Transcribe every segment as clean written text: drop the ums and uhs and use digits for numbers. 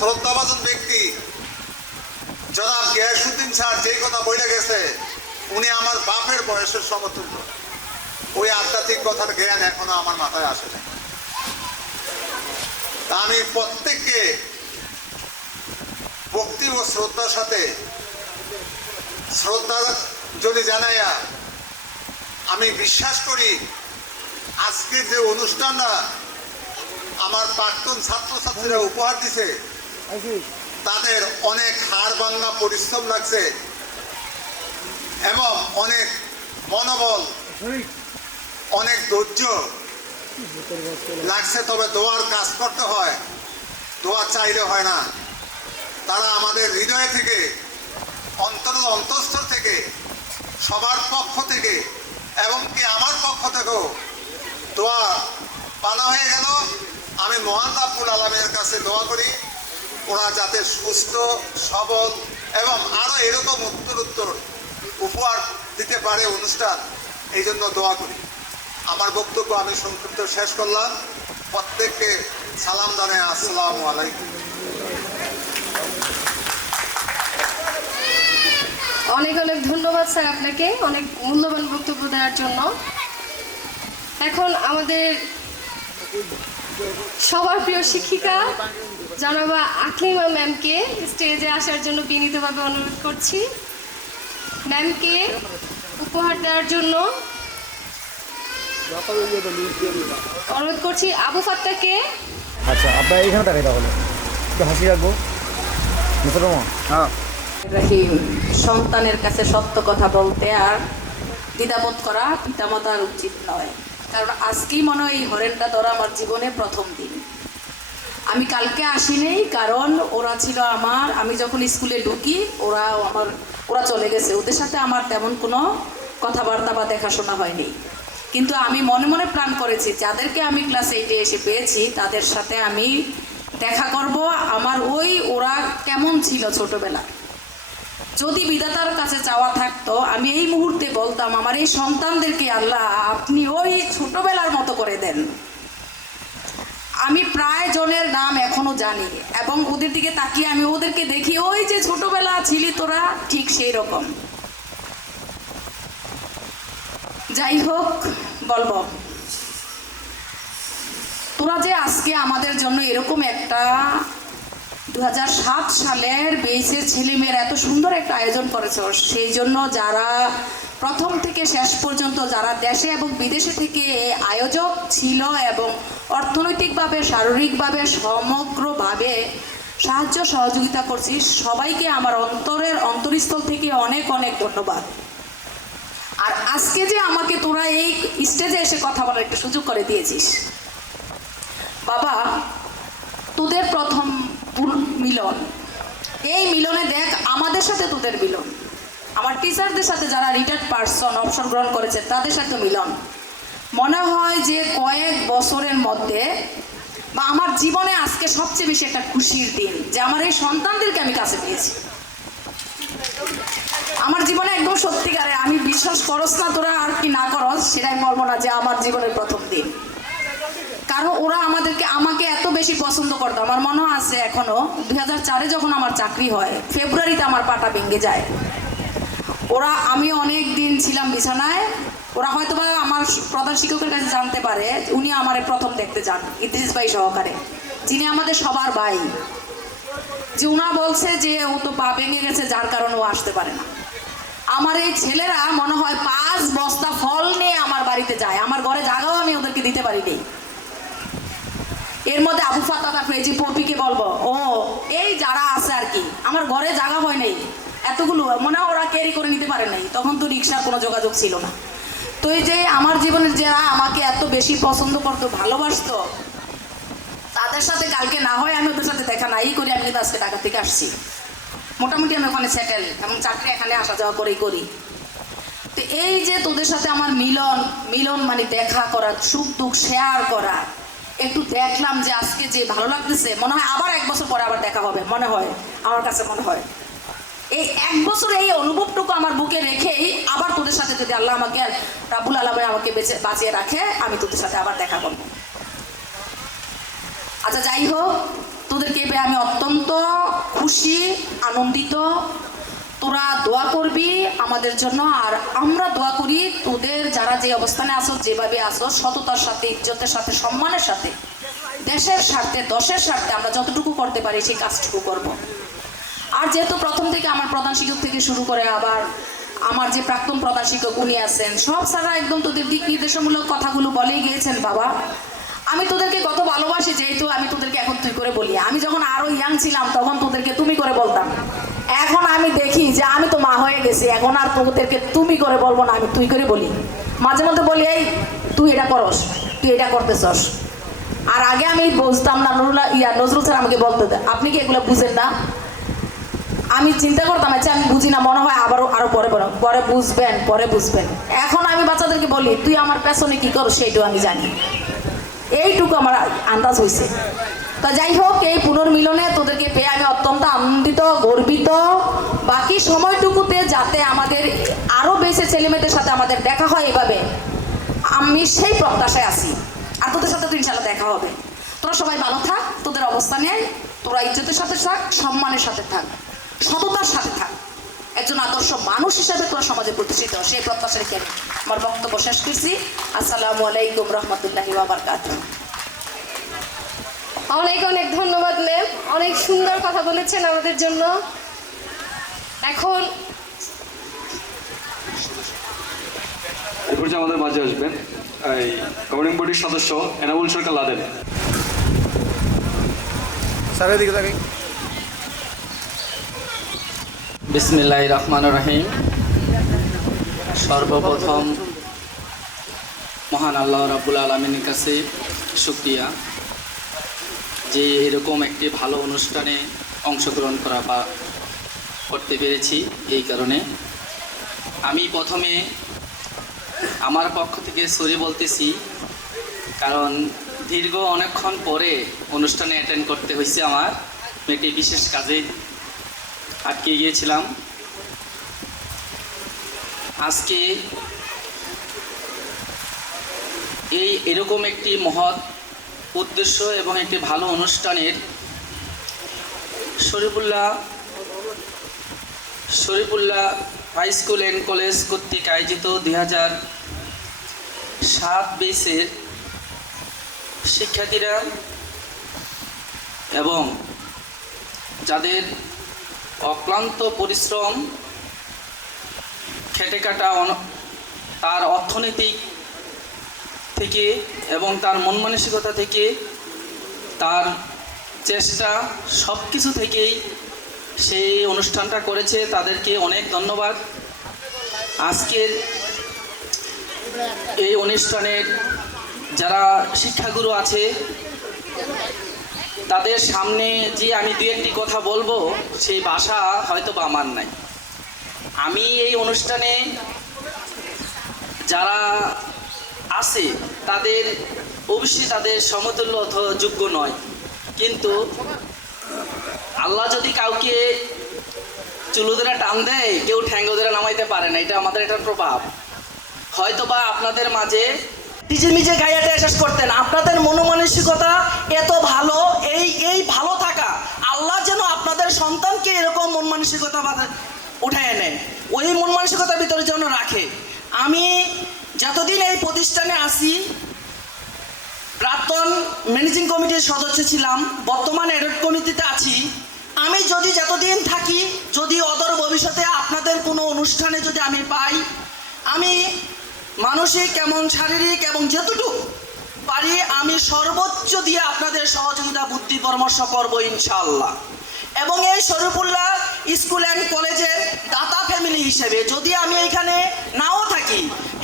শ্রদ্ধাভাজন ব্যক্তি জনাব গিয়াসউদ্দিন স্যার যেই কথা বলে গেছে, উনি আমার বাপের বয়সের সমতুল্য। ওই আধ্যাত্মিক কথার জ্ঞান এখনো আমার মাথায় আসে না। তা আমি প্রত্যেককে ভক্তি ও শ্রদ্ধার সাথে শ্রদ্ধাঞ্জলি জানাইয়া আমি বিশ্বাস করি আজকের যে অনুষ্ঠানটা আমার প্রাক্তন ছাত্রছাত্রীরা উপহার দিছে, তাদের অনেক হাড় ভাঙা পরিশ্রম লাগছে এবং অনেক মনোবল, অনেক ধৈর্য লাগছে। তবে দোয়ার কাজ করতে হয়, দোয়া চাইলে হয় না। তারা আমাদের হৃদয় থেকে, অন্তঃস্থল থেকে, সবার পক্ষ থেকে এবং কি আমার পক্ষ থেকেও দোয়া পানা হয়ে গেল। আমি মহান রাব্বুল আলামিনের কাছে দোয়া করি ওরা যাতে সুস্থ সবল এবং আরও এরকম উত্তর উপহার দিতে পারে অনুষ্ঠান, এই জন্য দোয়া করি। আমার বক্তব্য আমি সংক্ষিপ্ত শেষ করলাম। প্রত্যেককে সালাম জানাই, আসসালামু আলাইকুম। অনেক অনেক ধন্যবাদ স্যার আপনাকে অনেক মূল্যবান বক্তব্য দেওয়ার জন্য। এখন আমাদের সবার প্রিয় শিক্ষিকা জনাবা আকলিমা ম্যামকে স্টেজে আসার জন্য বিনীতভাবে অনুরোধ করছি। ম্যামকে উপহার দেওয়ার জন্য অনুরোধ করছি। আবু ফাত্তাকে। আচ্ছা, আপনার এইখানে থাকে তাহলে একটু হাসি রাখবো। হ্যাঁ, রাহিম, সন্তানের কাছে সত্য কথা বলতে আর দ্বিধাবোধ করা পিতামাতার উচিত নয়। কারণ আজকেই মনে হয় এই হরেনটা ধরা আমার জীবনে প্রথম দিন। আমি কালকে আসিনি, কারণ ওরা ছিল আমার, আমি যখন স্কুলে ঢুকি ওরা চলে গেছে। ওদের সাথে আমার তেমন কোনো কথাবার্তা বা দেখাশোনা হয়নি। কিন্তু আমি মনে মনে প্ল্যান করেছি যাদেরকে আমি ক্লাস 8-এ এসে পেয়েছি তাদের সাথে আমি দেখা করব। আমার ওরা কেমন ছিল ছোটবেলা। যদি বিধাতার কাছে চাওয়া থাকতো আমি এই মুহূর্তে বলতাম আমার এই সন্তানদেরকে আল্লাহ আপনি ওই ছোটবেলার মতো করে দেন। আমি প্রায় জনের নাম এখনো জানি এবং ওদের দিকে তাকিয়ে আমি ওদেরকে দেখি ওই যে ছোটবেলা ছিলি তোরা, ঠিক সেই রকম। যাই হোক, বলবো তোরা যে আজকে আমাদের জন্য এরকম একটা 2007 সালের 22-এর ছেলেমেয়েরা এত সুন্দর একটা আয়োজন করেছ, সেই জন্য যারা প্রথম থেকে শেষ পর্যন্ত যারা দেশে এবং বিদেশে থেকে আয়োজক ছিল এবং অর্থনৈতিকভাবে শারীরিকভাবে সমগ্রভাবে সাহায্য সহযোগিতা করছি, সবাইকে আমার অন্তরস্থল থেকে অনেক অনেক ধন্যবাদ। আর আজকে যে আমাকে তোরা এই স্টেজে এসে কথা বলার একটা সুযোগ করে দিয়েছিস বাবা, তোদের প্রথম মিলন, এই মিলনে দেখ আমাদের সাথে তোদের মিলন, আমার টিচারদের সাথে যারা রিটায়ার্ড পার্সন অবসর গ্রহণ করেছে তাদের সাথে মিলন। মনে হয় যে কয়েক বছরের মধ্যে বা আমার জীবনে আজকে সবচেয়ে বেশি একটা খুশির দিন যে আমার এই সন্তানদেরকে আমি কাছে পেয়েছি। আমার জীবনে একদম সত্যিকারে, আমি বিশ্বাস করস না তোরা আর কি না করস সেটাই বলবো না, যে আমার জীবনের প্রথম দিন। কারণ ওরা আমাকে এত বেশি পছন্দ করতো। আমার মনে আছে এখনো 2004-এ যখন আমার চাকরি হয়, ফেব্রুয়ারিতে আমার পাটা ভেঙে যায়। আমি অনেক দিন ছিলাম বিছানায়। ওরা হয়তো বা আমার প্রধান শিক্ষকের কাছে জানতে পারে, উনি আমার প্রথম দেখতে যান ইদ্রিস ভাই সহকারে, যিনি আমাদের সবার ভাই। যে উনা বলছে যে ও তো পা ভেঙে গেছে যার কারণে ও আসতে পারে না। আমার এই ছেলেরা মনে হয় 5 বস্তা ফল নিয়ে আমার বাড়িতে যায়, আমার ঘরে জায়গাও আমি ওদেরকে দিতে পারিনি। এর মধ্যে আবু ফাত্তা ফ্রেজি পপিকে বলবো, ও এই যারা আছে আর কি, আমার ঘরে জায়গা হয় নাই, এতগুলো মনে হয় ওরা ক্যারি করে নিতে পারে নাই, তখন তো রিক্সার কোনো যোগাযোগ ছিল না। তো এই যে আমার জীবনের যারা আমাকে এত বেশি পছন্দ করতো, ভালোবাসতো, তাদের সাথে কালকে না হয় আমি ওদের সাথে দেখা নাই করি, আমি কিন্তু আজকে ঢাকা থেকে আসছি। মোটামুটি আমি ওখানে সেটেল এবং চাকরি এখানে আসা যাওয়া করেই করি। তো এই যে তোদের সাথে আমার মিলন মানে দেখা করা, সুখ দুঃখ শেয়ার করা, একটু দেখলাম যে আজকে যে ভালো লাগতেছে, মনে হয় আবার 1 বছর পরে আবার দেখা হবে, মনে হয় আমার কাছে মনে হয়। এই 1 বছর এই অনুভবটুকু আমার বুকে রেখেই আবার তোদের সাথে যদি আল্লাহ আমাকে, রাব্বুল আলামিন আমাকে বাঁচিয়ে রাখে, আমি তোদের সাথে আবার দেখা করবো। আচ্ছা যাই হোক, তোদেরকে পেয়ে আমি অত্যন্ত খুশি, আনন্দিত। তোরা দোয়া করবি আমাদের জন্য, আর আমরা দোয়া করি তোদের যারা যে অবস্থানে আসো, যেভাবে আসো, সততার সাথে, ইজ্জতের সাথে, সম্মানের সাথে, দেশের স্বার্থে, দশের স্বার্থে আমরা যতটুকু করতে পারি সেই কাজটুকু করব। আর যেহেতু প্রথম থেকে আমার প্রধান শিক্ষক থেকে শুরু করে আবার আমার যে প্রাক্তন প্রধান শিক্ষক উনি আছেন, সব স্যাররা একদম তোদের দিক নির্দেশমূলক কথাগুলো বলেই গিয়েছেন। বাবা, আমি তোদেরকে কত ভালোবাসি, যেহেতু আমি তোদেরকে এখন তুই করে বলি। আমি যখন আরো ইয়াং ছিলাম তখন তোদেরকে তুমি করে বলতাম। এখন আমি দেখি যে আমি তো মা হয়ে গেছি, এখন আর তোদেরকে তুমি করে বলবো না, আমি তুই করে বলি। মাঝে মধ্যে বলি, এই তুই এটা করস, তুই এটা করতেছস। আর আগে আমি বুঝতাম না, নজরুল স্যার আমাকে বলতে দেয়, আপনি কি এগুলো বুঝেন না? আমি চিন্তা করতাম, আচ্ছা আমি বুঝি না, মনে হয় আরো পরে পরে বুঝবেন। এখন আমি বাচ্চাদেরকে বলি, তুই আমার পেছনে কি করো সেইটুকু আমি জানি, এইটুকু আমার আন্দাজ হয়েছে। তা যাই হোক, এই পুনর্মিলনে তোদেরকে পেয়ে আমি অত্যন্ত আনন্দিত, গর্বিত। বাকি সময়টুকুতে যাতে আমাদের আরো বেশি ছেলেমেয়েদের সাথে আমাদের দেখা হয় এভাবে, আমি সেই প্রত্যাশায় আছি। আর তোদের সাথে তো ইনশাল্লাহ দেখা হবে। তোরা সবাই ভালো থাক, তোদের অবস্থানে তোরা ইজ্জতের সাথে থাক, সম্মানের সাথে থাক, সততার সাথে থাক, একজন আদর্শ মানুষ হিসাবে তোরা সমাজে প্রতিষ্ঠিত, সেই প্রত্যাশা রেখে আমি আমার বক্তব্য শেষ করছি। আসসালামু আলাইকুম রহমতুল্লাহি ওয়া বারাকাতুহু। অনেক অনেক ধন্যবাদ ম্যাম, অনেক সুন্দর কথা বলেছেন আমাদের জন্য। এখন এরপর যে আমাদের মাঝে আসবেন এই গভর্নিং বডির সদস্য এনামুল সরকার লাদেন। স্যারের দিকে তাকাই। বিসমিল্লাহির রহমানির রহিম। সর্বপ্রথম মহান আল্লাহ রাব্বুল আলামিনের কাছে শুকরিয়া যে এরকম একটি ভালো অনুষ্ঠানে অংশগ্রহণ করতে পেরেছি। এই কারণে আমি প্রথমে আমার পক্ষ থেকে সরি বলতেছি, কারণ দীর্ঘ অনেকক্ষণ পরে অনুষ্ঠানে অ্যাটেন্ড করতে হয়েছে। আমার একটি বিশেষ কাজে আটকে গিয়েছিলাম। আজকে এরকম একটি মহৎ উদ্দেশ্য এবং একটি ভালো অনুষ্ঠানের Sharifullah high school and college কর্তৃক আয়োজিত 2007 বেসের শিক্ষার্থীরা এবং যাদের অক্লান্ত পরিশ্রম, খেটে কাটা, তার অর্থনৈতিক থেকে এবং তার মন মানসিকতা থেকে, তার চেষ্টা, সব কিছু থেকেই সেই অনুষ্ঠানটা করেছে, তাদেরকে অনেক ধন্যবাদ। আজকের এই অনুষ্ঠানের যারা শিক্ষাগুরু আছে তাদের সামনে যে আমি দু একটি কথা বলবো, সেই ভাষা হয়তো বা আমার নাই। আমি এই অনুষ্ঠানে যারা আছে তাদের অবশ্যই তাদের সমতুল্য অথবা যোগ্য নয়, কিন্তু আল্লাহ যদি কাউকে চুলো ধরে টান দেয়, কেউ ঠ্যাঙ্গ ধরে নামাইতে পারে না। এটা আমাদের একটা প্রভাব। হয়তো বা আপনাদের মাঝে টিচিমিচে গাইয়াটা শেষ করতেন, আপনাদের মনোমানসিকতা এত ভালো, এই ভালো থাকা, আল্লাহ যেন আপনাদের সন্তানকে এরকম মন মানসিকতা উঠায় নেয়, ওই মন মানসিকতার ভিতরে যেন রাখে। আমি যতদিন এই প্রতিষ্ঠানে আসি, প্রাক্তন ম্যানেজিং কমিটির সদস্য ছিলাম, বর্তমান এডট কমিটিতে আছি। আমি যদি যতদিন থাকি, যদি অদূর ভবিষ্যতে আপনাদের কোনো অনুষ্ঠানে যদি আমি পাই, আমি মানসিক এবং শারীরিক এবং যতটুকু পারি আমি সর্বোচ্চ দিয়ে আপনাদের সহযোগিতা, বুদ্ধি পরামর্শ করবো ইনশাআল্লাহ। এবং এই শরীফুল্লাহ স্কুল অ্যান্ড কলেজের দাতা ফ্যামিলি হিসেবে যদি আমি এখানে নাও থাকি,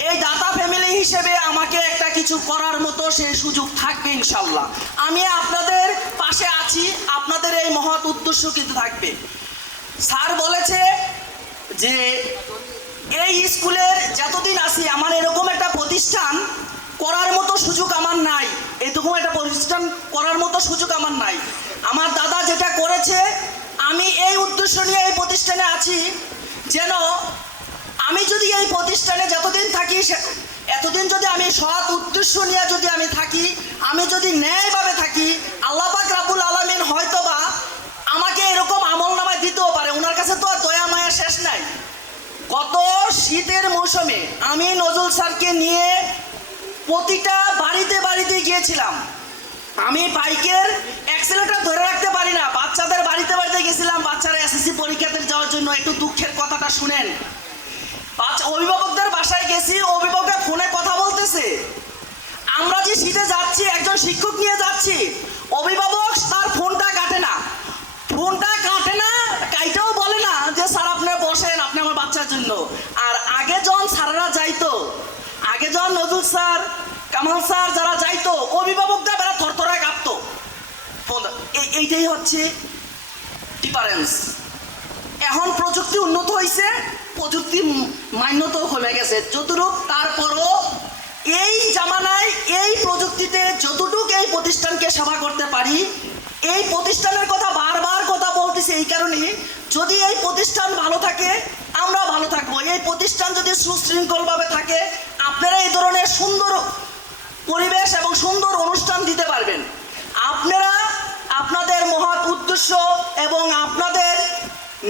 এই দাতা ফ্যামিলি হিসেবে আমাকে একটা কিছু করার মতো সেই সুযোগ থাকবে ইনশাআল্লাহ। আমি আপনাদের পাশে আছি, আপনাদের এই মহৎ উদ্দেশ্য কিন্তু থাকবে। স্যার বলেছে যে এই স্কুলের যতদিন আছি আমার এরকম একটা প্রতিষ্ঠান করার মতো সুযোগ আমার নাই, এরকম একটা প্রতিষ্ঠান করার মতো সুযোগ আমার নাই। আমার দাদা যেটা করেছে, আমি এই উদ্দেশ্য নিয়ে এই প্রতিষ্ঠানে আছি, যেন আমি যদি এই প্রতিষ্ঠানে যতদিন থাকি, এতদিন যদি আমি সৎ উদ্দেশ্য নিয়ে যদি আমি থাকি, আমি যদি ন্যায়ভাবে থাকি, আল্লাহ পাক রাব্বুল আলামিন হয়তো শীতের মৌসুমে আমি নজরুল স্যারকে নিয়ে প্রতিটা বাড়িতে বাড়িতে গিয়েছিলাম। আমি বাইকের অ্যাক্সেলেটার ধরে রাখতে পারি না, বাচ্চাদের বাড়িতে বাড়িতে গেছিলাম বাচ্চারা এসএসসি পরীক্ষাতে যাওয়ার জন্য। একটু দুঃখের কথাটা শুনেন, অভিভাবকদের বাসায় গেছি, অভিভাবকরা ফোনে কথা বলতেছে, আমরা যে শীতে যাচ্ছি একজন শিক্ষক নিয়ে যাচ্ছি, অভিভাবক তার ফোনটা কাটে না, কাইটাও বলে না যে স্যার আপনি বসেন, আপনি আমার বাচ্চার জন্য। আর আগে যখন স্যাররা যাইতো, আগে যখন নজরুল স্যার, কামাল স্যার যারা যাইতো, অভিভাবকরা বেড়া থরথরায় কাঁপতো। এইটাই হচ্ছে ডিফারেন্স। এখন প্রযুক্তি উন্নত হয়েছে, প্রযুক্তি মান্যতাও কমে গেছে যতটুক, তারপরও এই জামানায় এই প্রযুক্তিতে যতটুক এই প্রতিষ্ঠানকে সেবা করতে পারি, এই প্রতিষ্ঠানের কথা বারবার কথা বলতেছি এই কারণে, যদি এই প্রতিষ্ঠান ভালো থাকে আমরা ভালো থাকবো। এই প্রতিষ্ঠান যদি সুশৃঙ্খলভাবে থাকে আপনারা এই ধরনের সুন্দর পরিবেশ এবং সুন্দর অনুষ্ঠান দিতে পারবেন। আপনারা আপনাদের মহৎ উদ্দেশ্য এবং আপনাদের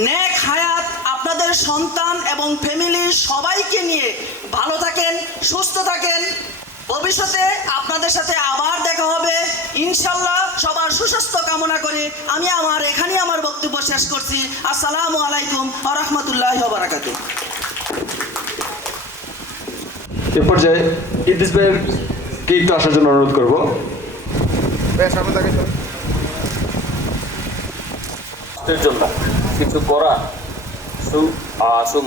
নেক হায়াত, আপনাদের সন্তান এবং ফ্যামিলির সবাইকে নিয়ে ভালো থাকেন, সুস্থ থাকেন। ভবিষ্যতে আপনাদের সাথে আবার দেখা হবে ইনশাল্লাহ। সবার সুস্বাস্থ্য কামনা করে আমি এখানেই আমার বক্তব্য শেষ করছি। আসসালামু আলাইকুম ওয়া রাহমাতুল্লাহি ওয়া বারাকাতুহু। এ পর্যায়ে ইদ্রিস ভাইয়ের কে একটু আসার জন্য অনুরোধ করব। ভাই সামনে থাকে চল। রাষ্ট্রের জন্য কিছু করা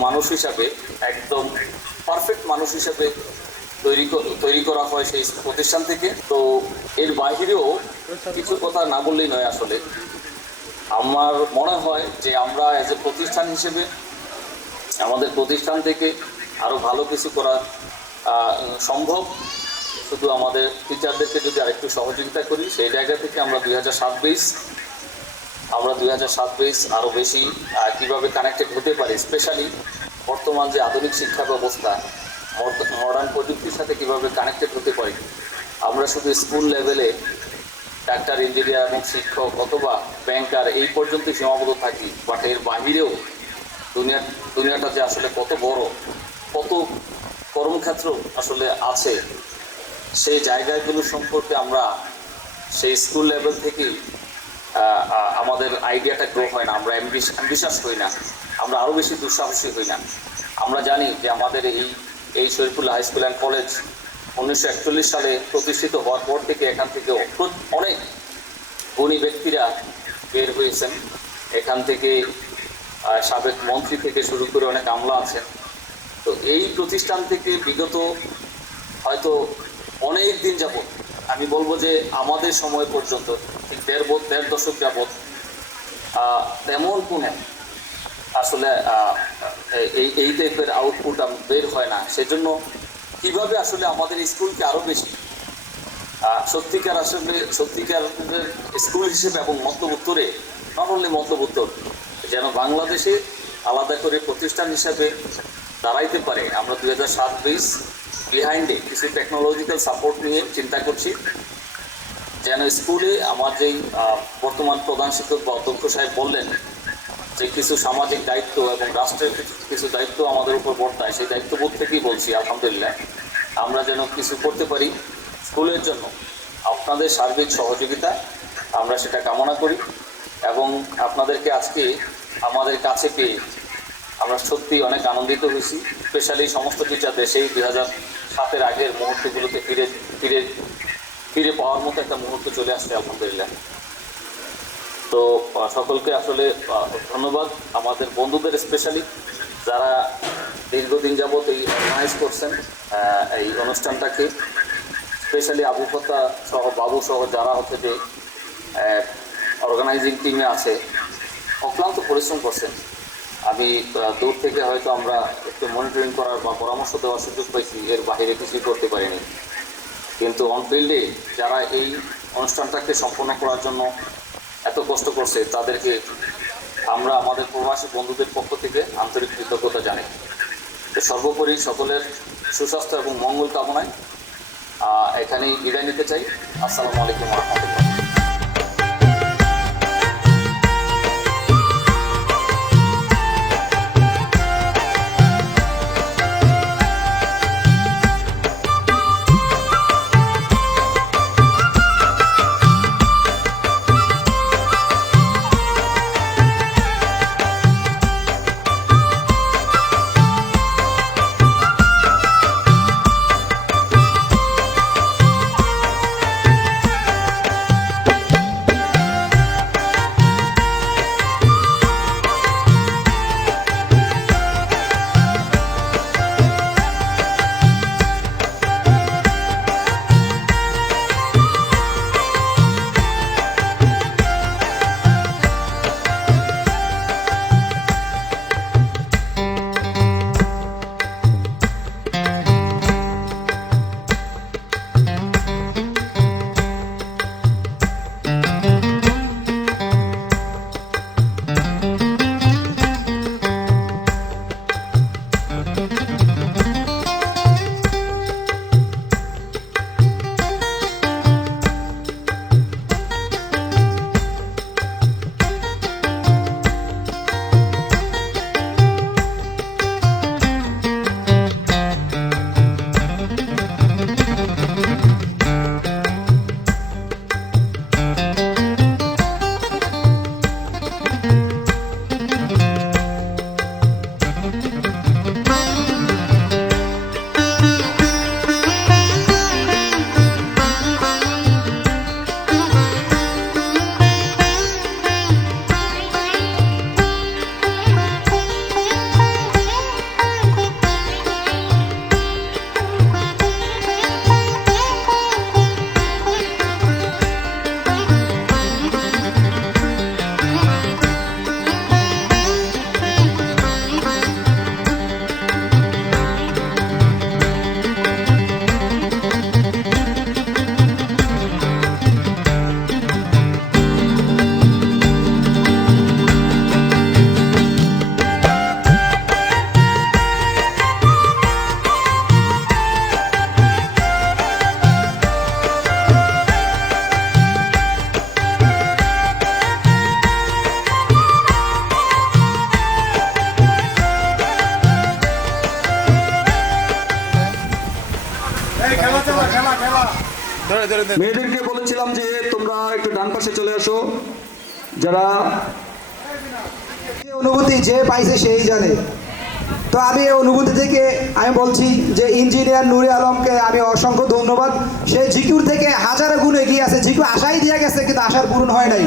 মানুষ হিসাবে একদম পারফেক্ট মানুষ হিসাবে তৈরি করা হয় সেই প্রতিষ্ঠান থেকে। তো এর বাহিরেও কিছু কথা না বললেই নয়। আসলে আমার মনে হয় যে আমরা এজ এ প্রতিষ্ঠান হিসেবে আমাদের প্রতিষ্ঠান থেকে আরও ভালো কিছু করা সম্ভব, শুধু আমাদের টিচারদেরকে যদি আরেকটু সহযোগিতা করি। সেই জায়গা থেকে আমরা 2007-20 আরও বেশি কীভাবে কানেক্টেড হতে পারি, স্পেশালি বর্তমান যে আধুনিক শিক্ষা ব্যবস্থা, মডার্ন প্রযুক্তির সাথে কীভাবে কানেক্টেড হতে পারি। আমরা শুধু স্কুল লেভেলে ডাক্তার, ইঞ্জিনিয়ার এবং শিক্ষক অথবা ব্যাংকার এই পর্যন্ত সীমাবদ্ধ থাকি, বাট এর বাহিরেও দুনিয়াটা যে আসলে কত বড়, কত কর্মক্ষেত্র আসলে আছে, সেই জায়গাগুলো সম্পর্কে আমরা সেই স্কুল লেভেল থেকেই আমাদের আইডিয়াটা গ্রো হয় না, আমরা অ্যাম্বিশাস হই না, আমরা আরও বেশি দুঃসাহসী হই না। আমরা জানি যে আমাদের এই Sharifullah high school and college 1941 সালে প্রতিষ্ঠিত হওয়ার পর থেকে এখান থেকে অনেক গুণী ব্যক্তিরা বের হয়েছেন। এখান থেকে সাবেক মন্ত্রী থেকে শুরু করে অনেক আমলা আছেন। তো এই প্রতিষ্ঠান থেকে বিগত হয়তো অনেক দিন যাবত, আমি বলবো যে আমাদের সময় পর্যন্ত ঠিক দেড় দশক যাবত তেমন কোনো আসলে এই টাইপের আউটপুট বের হয় না। সেজন্য কীভাবে আসলে আমাদের স্কুলকে আরও বেশি সত্যিকার স্কুল হিসেবে এবং মধ্যবুত্তরে, নট অনলি মধ্যবুত্তর, যেন বাংলাদেশে আলাদা করে প্রতিষ্ঠান হিসাবে দাঁড়াইতে পারে। আমরা 2007-20 বিহাইন্ডে কিছু টেকনোলজিক্যাল সাপোর্ট নিয়ে চিন্তা করছি, যেন স্কুলে আমার যেই বর্তমান প্রধান শিক্ষক বা অধ্যক্ষ সাহেব বললেন যে কিছু সামাজিক দায়িত্ব এবং রাষ্ট্রের কিছু দায়িত্ব আমাদের উপর বর্তায়, সেই দায়িত্ববোধ থেকেই বলছি আলহামদুলিল্লাহ আমরা যেন কিছু করতে পারি স্কুলের জন্য। আপনাদের সার্বিক সহযোগিতা আমরা সেটা কামনা করি এবং আপনাদেরকে আজকে আমাদের কাছে পেয়ে আমরা সত্যি অনেক আনন্দিত হয়েছি। স্পেশালি সমস্ত টিচারদের সেই 2007-এর আগের মুহূর্তগুলোতে ফিরে পাওয়ার মতো একটা মুহূর্ত চলে আসছে আলহামদুলিল্লাহ। তো সকলকে আসলে ধন্যবাদ, আমাদের বন্ধুদের স্পেশালি যারা দীর্ঘদিন যাবত এই অর্গানাইজ করছেন এই অনুষ্ঠানটাকে, স্পেশালি আবু ফতা সহ বাবু সহ যারা হচ্ছে যে অর্গানাইজিং টিমে আছে, অক্লান্ত পরিশ্রম করছেন। আমি দূর থেকে হয়তো আমরা একটু মনিটরিং করার বা পরামর্শ দেওয়ার সুযোগ পাইছি, এর বাইরে কিছুই করতে পারিনি। কিন্তু অন ফিল্ডে যারা এই অনুষ্ঠানটাকে সম্পন্ন করার জন্য এত কষ্ট করছে তাদেরকে আমরা আমাদের প্রবাসী বন্ধুদের পক্ষ থেকে আন্তরিক কৃতজ্ঞতা জানাই। সর্বোপরি সকলের সুস্বাস্থ্য এবং মঙ্গল কামনায় এখানেই বিদায় নিতে চাই। আসসালামু আলাইকুম ওয়া রাহমাতুল্লাহ। মেয়েদেরকে বলেছিলাম যে তোমরা একটু ডান পাশে চলে আসো, যারা অনুভূতি যে পাইছে সেই জানে। তো আমি এই অনুভূতি থেকে আমি বলছি যে ইঞ্জিনিয়ার নুরে আলমকে আমি অসংখ্য ধন্যবাদ। সে জিকিউর থেকে হাজার গুণ এগিয়ে আছে। জিকিউ আশাই দিয়ে গেছে কিন্তু আশার পূরণ হয় নাই,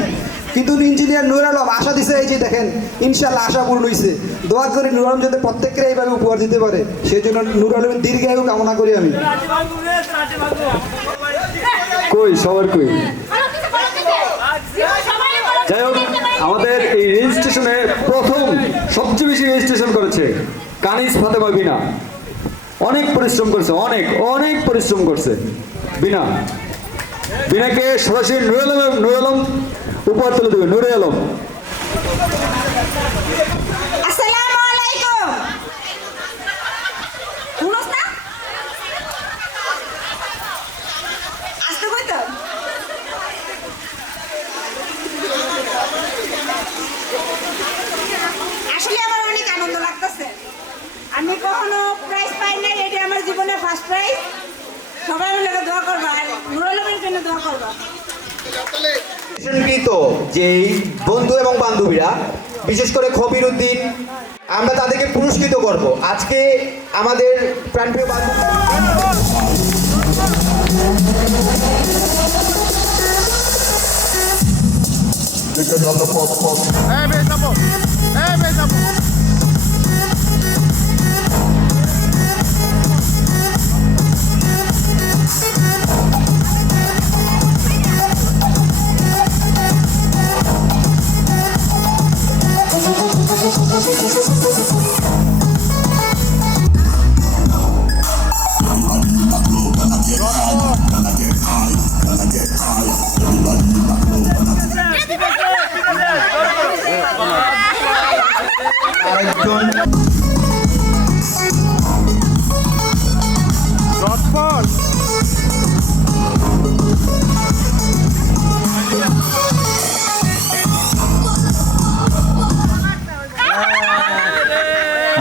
কিন্তু ইঞ্জিনিয়ার নুর আলম আশা দিছে, এই যে দেখেন ইনশাল্লাহ আশা পূরণ হয়েছে। দোয়া করি নুর আলম যাতে প্রত্যেককে এইভাবে উপহার দিতে পারে, সেই জন্য নুর আলমের দীর্ঘায়ু কামনা করি আমি। কই সবার কই, যাই হোক আমাদের এই রেজিস্ট্রেশনে প্রথম সবচেয়ে বেশি রেজিস্ট্রেশন করেছে কানিজ ফাতেমা বিনা। অনেক পরিশ্রম করছে, অনেক অনেক পরিশ্রম করছে বিনা। বিনাকে সরাসরি নুর আলম উপহার তুলে দেবে। নুরে আলম, আসসালামু আলাইকুম। শুনোস না? আসতে কই তো? আসলে আমার অনেক আনন্দ লাগতেছে। আমি কখনো প্রাইজ পাই নাই, এটা আমার জীবনে ফার্স্ট প্রাইজ। সবাই মিলে দোয়া করবা, আর নুর আলমের জন্য দোয়া করবা। যে বন্ধু এবং বান্ধবীরা, বিশেষ করে খবির উদ্দিন, আমরা তাদেরকে পুরস্কৃত করব আজকে। আমাদের প্রাণপ্রিয় বান্ধব আরেকজন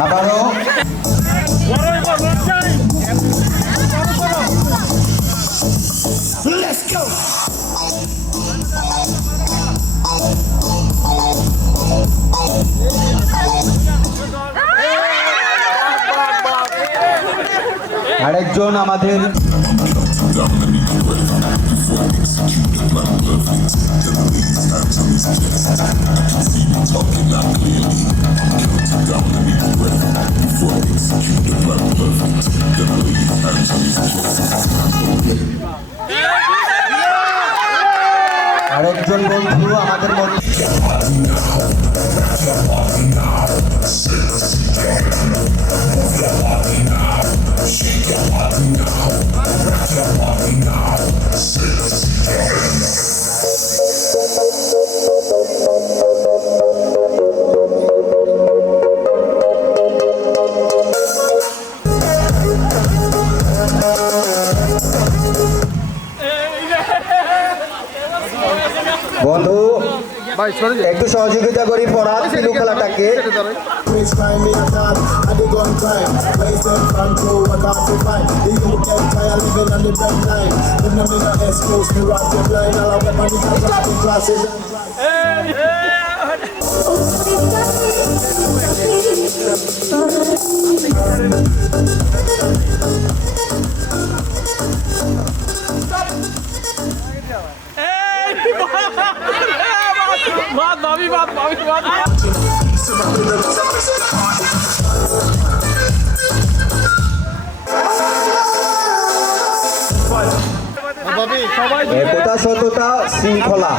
আবারও আরেকজন আমাদের বন্ধু আমাদের মধ্যে বন্ধু একটু সহযোগিতা করি পড়ার পিলু খেলাটাকে। একতা, সততা, শৃঙ্খলা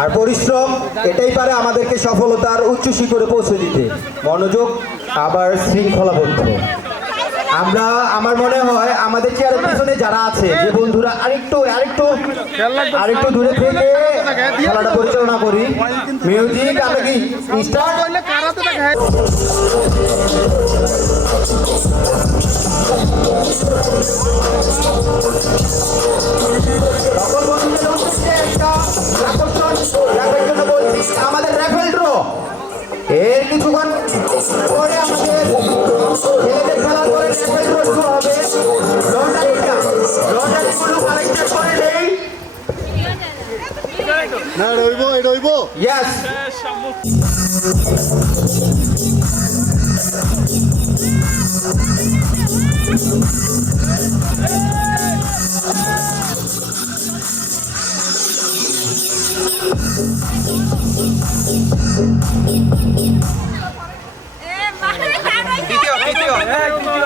আর পরিশ্রম এটাই পারে আমাদেরকে সফলতার উচ্চ শিখরে পৌঁছে দিতে। মনোযোগ আবার শৃঙ্খলাবদ্ধ। আমরা, আমার মনে হয় আমাদের চেয়ারের পিছনে যারা আছে যে বন্ধুরা আরেকটু দূরে থেকে খেলাটা পরিচালনা করি। মিউজিক আমরা কি স্টার্ট। আমাদের র্যাফেল ড্র এর কিছুক্ষণ পরে আমাদের ছেলেদের খেলার পরে র্যাফেল ড্র শুরু হবে। লটারি না রইব রইব ইয়েস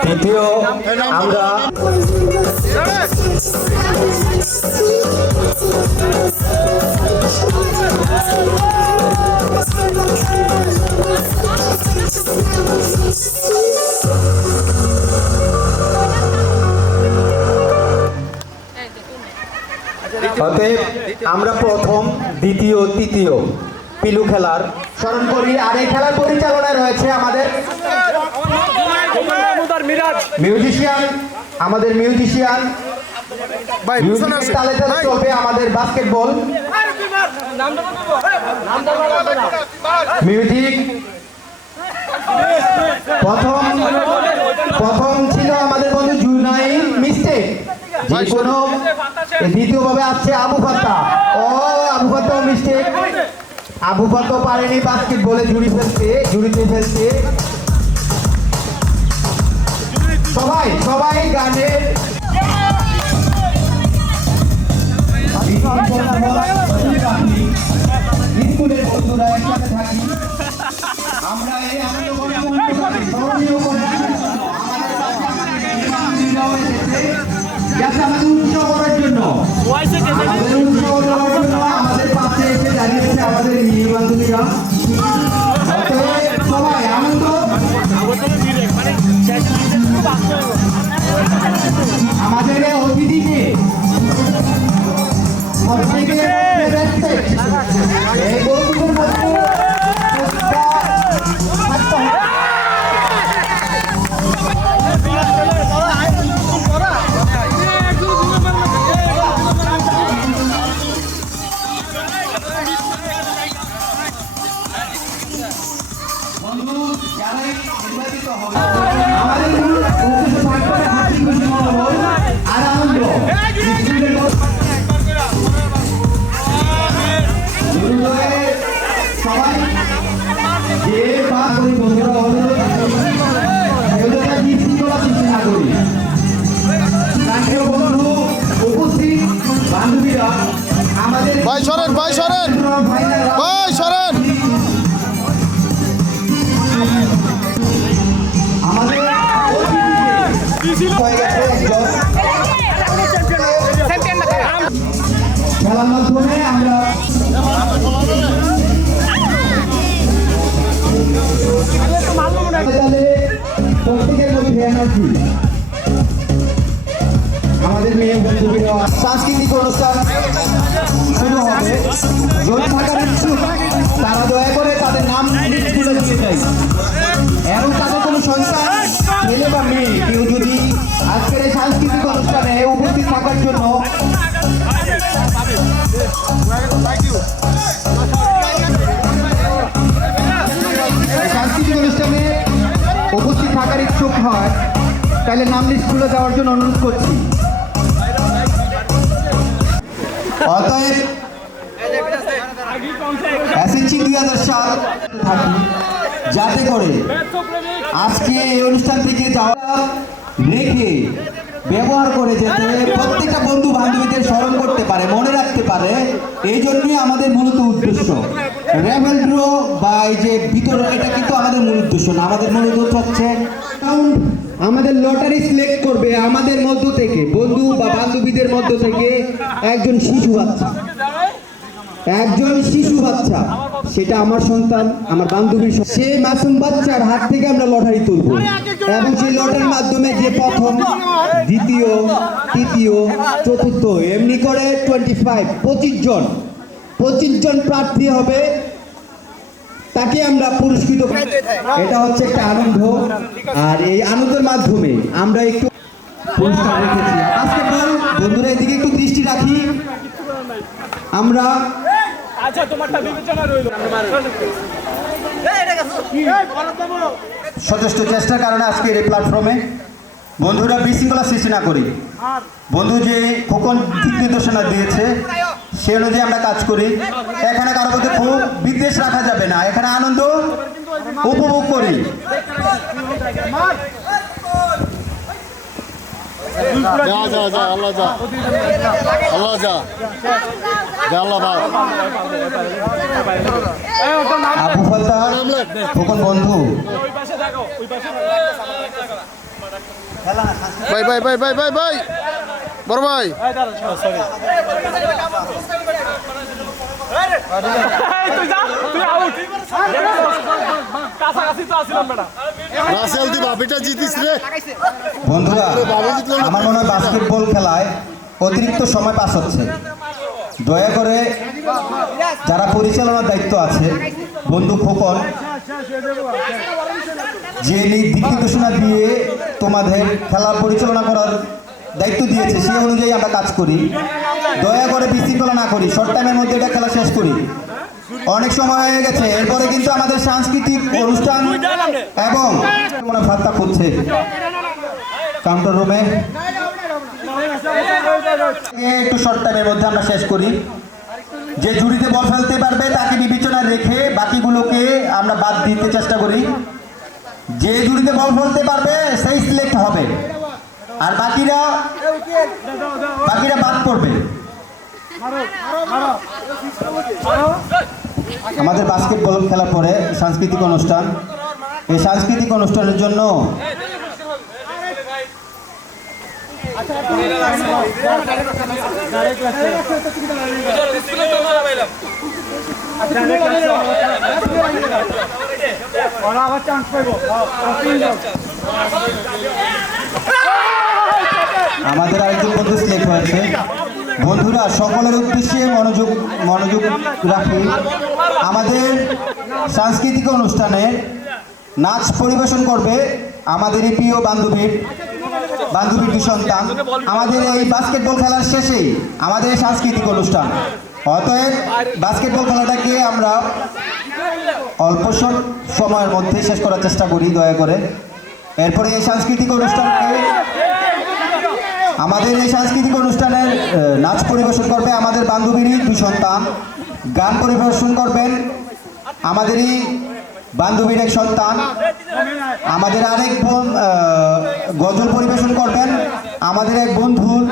তৃতীয় আমরা অতএব আমরা প্রথম দ্বিতীয় তৃতীয় পিলু খেলার স্মরণ করি। আর এই খেলার পরিচালনায় রয়েছে আমাদের মিউজিশিয়ান, আমাদের মিউজিশিয়ান মিউজিকের তালে তালে চলবে আমাদের বাস্কেটবল মিউজিক। প্রথম ছিল আমাদের বন্ধু জুনাইন মিস্টেক, যে কোনো দ্বিতীয়ভাবে আসছে আবু ফাত্তা। ও আবু ফাত্তা মিস্টেক, আবু ফাত্তা পারেনি বাস্কেটবলে জুড়িতে ফেলছে। সবাই গানের স্কুলের বন্ধুরা একসাথে থাকি আমরা। এই আনন্দ স্মরণীয় করার জন্য আমাদের কাছে আমাদের উৎসাহ করার জন্য আমাদের পাশে এসে দাঁড়িয়েছে আমাদের মেয়ে বান্ধবীরা। সবাই আনন্দ আমাদের অতিথিকে ভাই সরেন ভাই সরেন ভাই সরেন। খেলার মাধ্যমে আমরা প্রত্যেকের মধ্যে এনার্জি আমাদের মেয়ে বন্ধুরা সাংস্কৃতিক অনুষ্ঠান শুরু হবে। যদি থাকার ইচ্ছুক তারা দয়া করে তাদের নাম লিস্টগুলো দিয়ে যায় এবং তাদের কোনো সন্তান ছেলে বা মেয়ে কেউ যদি আজকের এই সাংস্কৃতিক অনুষ্ঠানে উপস্থিত থাকার জন্য সাংস্কৃতিক অনুষ্ঠানে উপস্থিত থাকার ইচ্ছুক হয় তাহলে নাম লিস্টগুলো দেওয়ার জন্য অনুরোধ করছি। অতএব এসএসসি 2007 থাকি যাতে করে আজকে এই অনুষ্ঠান থেকে যাওয়া রেখে ব্যবহার করে যেতে প্রত্যেকটা বন্ধু বান্ধবীদের স্মরণ করতে পারে, মনে রাখতে পারে। এই জন্যই আমাদের মূলত উদ্দেশ্য রেভেল ড্র বা এই যে ভিতরে, এটা কিন্তু আমাদের মূল উদ্দেশ্য না। আমাদের মূল উদ্দেশ্য হচ্ছে আমাদের লটারি সিলেক্ট করবে আমাদের মধ্য থেকে, বন্ধু বা বান্ধবীদের মধ্য থেকে একজন শিশু বাচ্চা, সেটা আমার সন্তান, আমার বান্ধবীর, সেই মাসুম বাচ্চার হাত থেকে আমরা লটারি তুলব এবং সেই লটারির মাধ্যমে যে প্রথম দ্বিতীয় তৃতীয় চতুর্থ এমনি করে 25 জন প্রার্থী হবে, তাকে আমরা পুরস্কৃত। এটা হচ্ছে একটা আনন্দ, আর এই আনন্দের মাধ্যমে আমরা একটু পুরস্কার রেখেছি। বাস্কেটবল বন্ধুরা এদিকে একটু দৃষ্টি রাখি আমরা। যথেষ্ট চেষ্টার কারণে আজকের এই প্ল্যাটফর্মে বন্ধুরা বিশৃঙ্খলা সৃষ্টি না করি, বন্ধু যে খোকন দিক নির্দেশনা দিয়েছে সে অনুযায়ী আমরা কাজ করি। এখানে কারো প্রতি খুব বিদ্বেষ রাখা যাবে না, এখানে আনন্দ উপভোগ করি। আবু ফলতার খোকন বন্ধু ভাই ভাই ভাই ভাই ভাই ভাই বড় ভাই রাসেল দি বাবিটা জিতিস রে। বন্ধুরা, আমার মনে হয় বাস্কেটবল খেলায় অতিরিক্ত সময় পাস হচ্ছে। দয়া করে যারা পরিচালনার দায়িত্ব আছে, বন্ধু খোকন যে দিক নির্দেশনা দিয়ে তোমাদের খেলা পরিচালনা করার দায়িত্ব দিয়েছে, সেই অনুযায়ী আমরা কাজ করি। দয়া করে বিশৃঙ্খলা না করি, শর্ট টাইমের মধ্যে এটা খেলা শেষ করি। অনেক সময় হয়ে গেছে, এরপরে কিন্তু আমাদের সাংস্কৃতিক অনুষ্ঠান এবং মনে ভাতটা খুঁজছে কাউন্টার রুমে, একটু শর্ট টাইমের মধ্যে আমরা শেষ করি। যে ঝুড়িতে বল ফেলতে পারবে তাকে বিবেচনায় রেখে বাকিগুলোকে আমরা বাদ দিতে চেষ্টা করি। যে ঝুড়িতে বল ফেলতে পারবে সেই সিলেক্ট হবে, আর বাকিরা বাদ পড়বে। আমাদের বাস্কেটবল খেলার পরে সাংস্কৃতিক অনুষ্ঠান, এই সাংস্কৃতিক অনুষ্ঠানের জন্য আমাদের আরেকজন বন্ধু সিলেক্ট হয়েছে। বন্ধুরা, সকলের উদ্দেশ্যে মনোযোগ রাখি। আমাদের সাংস্কৃতিক অনুষ্ঠানে নাচ পরিবেশন করবে আমাদের এই প্রিয় বান্ধবীর দুই সন্তান। আমাদের এই বাস্কেটবল খেলার শেষেই আমাদের সাংস্কৃতিক অনুষ্ঠান, অতএব বাস্কেটবল খেলাটাকে আমরা অল্প সময়ের মধ্যে শেষ করার চেষ্টা করি দয়া করে। এরপরে এই সাংস্কৃতিক অনুষ্ঠানের নাচ পরিবেশন করবে আমাদের বান্ধবীরই দুই সন্তান। গান পরিবেশন করবেন আমাদেরই বান্ধবীর এক সন্তান। আমাদের আরেক গজল পরিবেশন করবেন আমাদের এক বন্ধুর।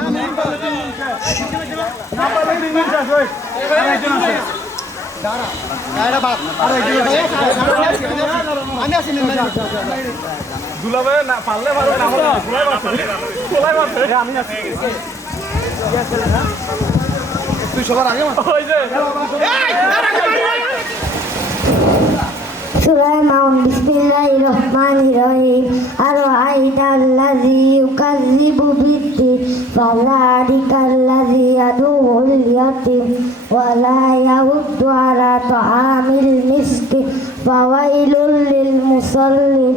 সুলাইমান বিসমিল্লাহির রহমানির রহিম আরাআইতাল্লাযী ইউকাযযিবু বিদ্দীন ফাযালিকাল্লাযী ইয়াদউল ইয়াতীম ওয়া লা ইয়াহুদ্দু আলা তাআমিল মিসকিন ফাওয়াইলুল লিল মুসাল্লিন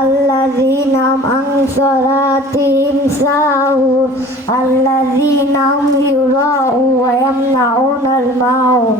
আল্লাযীনা আন সালাতিহিম সাহুন আল্লাযীনা ইউরাউ ওয়া ইয়ামনাউনাল মাউন।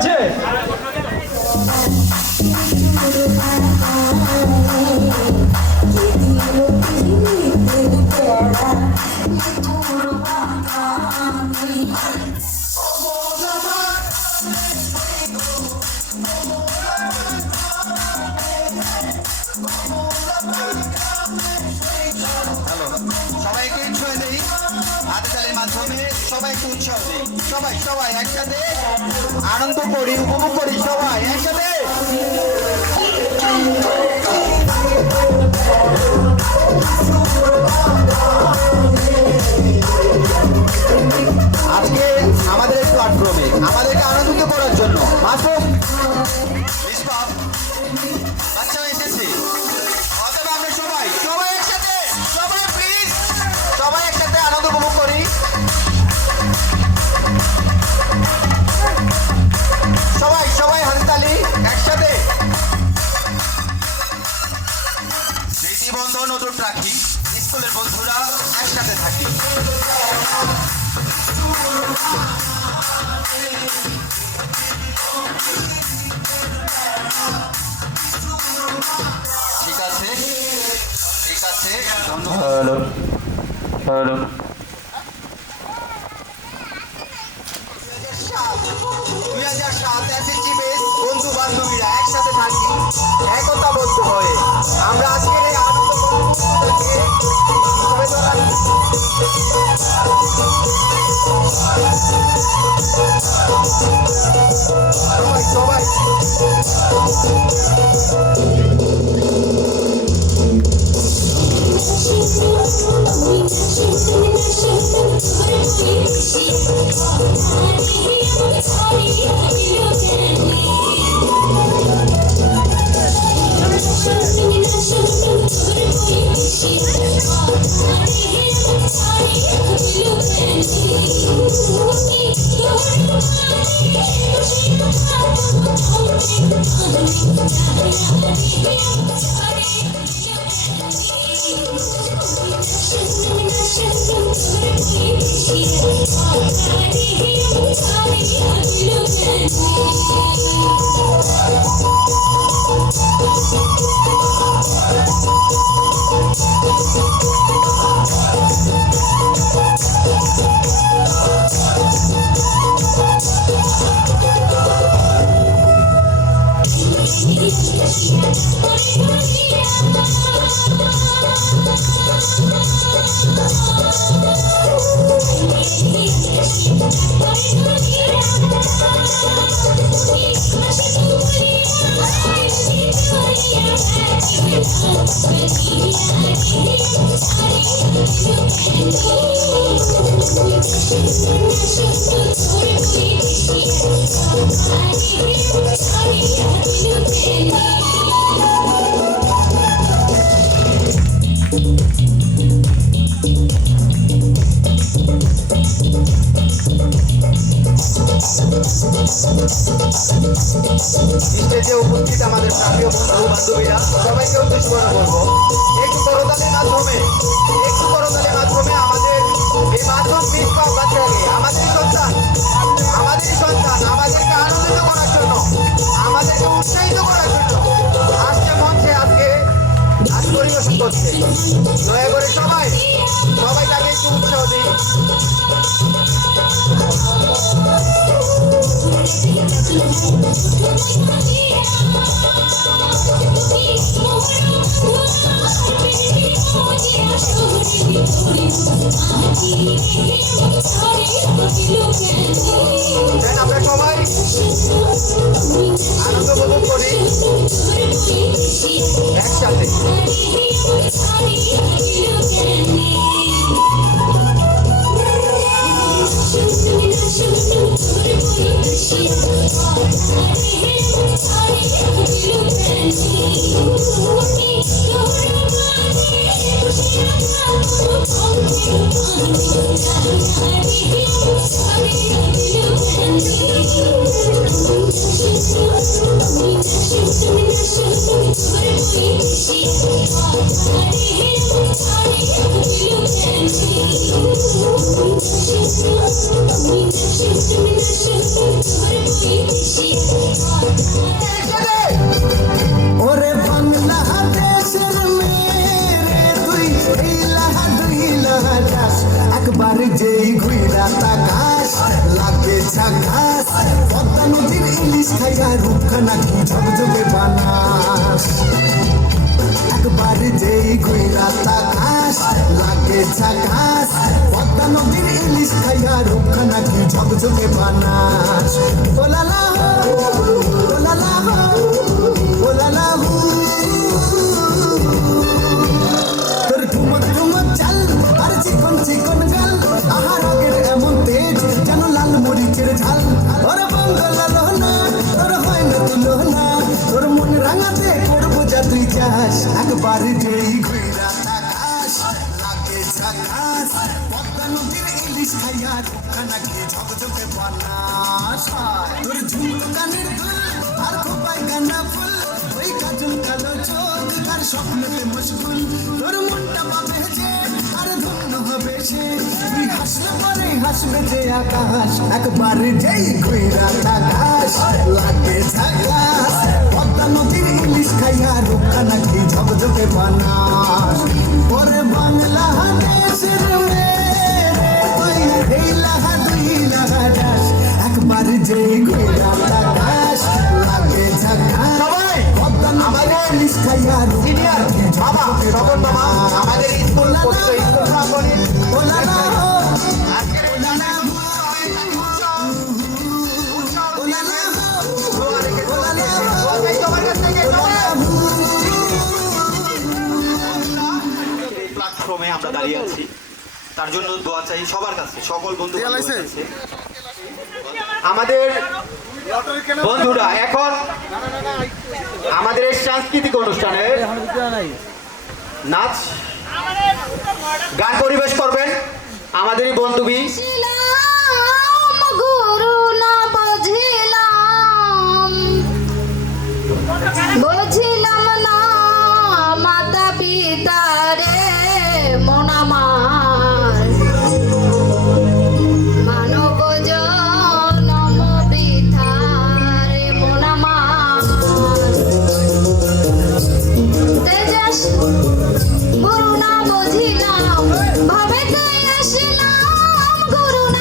করেছে। সবাইকে উৎসাহ দেই হাততালির মাধ্যমে, সবাইকে উৎসাহ দেই। সবাই সবাই একসাথে আনন্দ করি, উপভোগ করি সবাই একসাথে। আজকে আমাদের এই প্ল্যাটফর্মে আমাদেরকে আনন্দিত করার জন্য মাসুম বাচ্চারা এসেছে। অতএব আমরা সবাই সবাই একসাথে, সবাই প্লিজ সবাই একসাথে আনন্দ উপভোগ করি। সবাই সবাই হাততালি একসাথে। স্মৃতিবন্ধন অটুট রাখি, স্কুলের বন্ধুরা একসাথে থাকি। ঠিক আছে ঠিক আছে, ধন্যবাদ। হ্যালো হ্যালো 2007 এসএসসি বেস বন্ধু বান্ধবীরা একসাথে থাকি একতাবদ্ধ হয়ে। আমরা আজকের এই আনন্দ মুহূর্তটাকে তুলে ধরার সবাই সবাই স্টেজে উপস্থিত আমাদের প্রিয় বন্ধু বান্ধবীরা সবাইকে উদ্দেশ্য করে বলবো, একটু করতালির মাধ্যমে আমাদের এই মাধ্যম মিস পাও বাচ্চাকে, আমাদেরই সন্তান আমাদেরকে আনন্দিত করার জন্য, আমাদেরকে উৎসাহিত করার জন্য আজকে মঞ্চে আজকে নাচ পরিবেশন করছে। দয়া করে সবাই তাকে একটু উৎসাহ দিই। আমরা সবাই আনন্দ উপভোগ করি একসাথে। She ঝাকাস পদ্মা নদীর ইলিশ খাইয়া রূপখানা কি ঝকঝকে বানাস একবার যেই ঘুইরা তাকাস লাগে ঝাকাস পদ্মা নদীর ইলিশ খাইয়া রূপখানা কি ঝকঝকে বানাস ওলালা ওলালা ওলালা তোর ঠুমক ঠুমক চাল আর চিকন চিকন গাল আহার আগের এমন তেজ যেন লাল মরিচের ঝাল ওর বাংলা লোনা তোর হয় না তুলনা তোর মন রাঙাতে করবো যা তুই চাস একবার যেই ঘুইরা তাকাস লাগে ঝাকাস পদ্মা নদীর ইলিশ খাইয়া রূপখানা গিয়ে ঝকঝকে বানাস তোর ঝুমকো কানের দুল আর খোপাই গানা ফুল ওই কাজল কালো চোখ কার স্বপ্নেতে মশগুল তোর মনটা পাবে যে আর ধন্য হবে সে তুই হাসলে পরে হাসবে যে আকাশ একবার যেই ঘুইরা তাকাস লাগে ঝাকাস পদ্মা নদীর ইলিশ খাইয়া রূপখানা কি ঝকঝকে বানাস ওরে বাংলা দেশের মেয়ে তুই এই লাহা দুই লাহা দাস একবার যেই ঘুইরা তাকাস লাগে ঝাকাস পদ্মা নদীর ইলিশ খাইয়া রূপখানা কি ঝকঝকে বানাস আমাদের স্কুল ওলালা প্ল্যাটফর্মে আমরা দাঁড়িয়ে আছি তার জন্য দোয়া চাই সবার কাছে সকল বন্ধু আমাদের বন্ধুরা এখন আমাদের এই সাংস্কৃতিক অনুষ্ঠানে নাচ গান পরিবেশ করবেন আমাদের এই বন্ধুবি গুরু না বুঝিলাম বুঝিলাম না মাতা পিতা রে মন আমার মানব জনম বৃথা রে মন আমার তেজাস গুরু না বুঝিলাম ভাবে তাই আসলাম গুরু না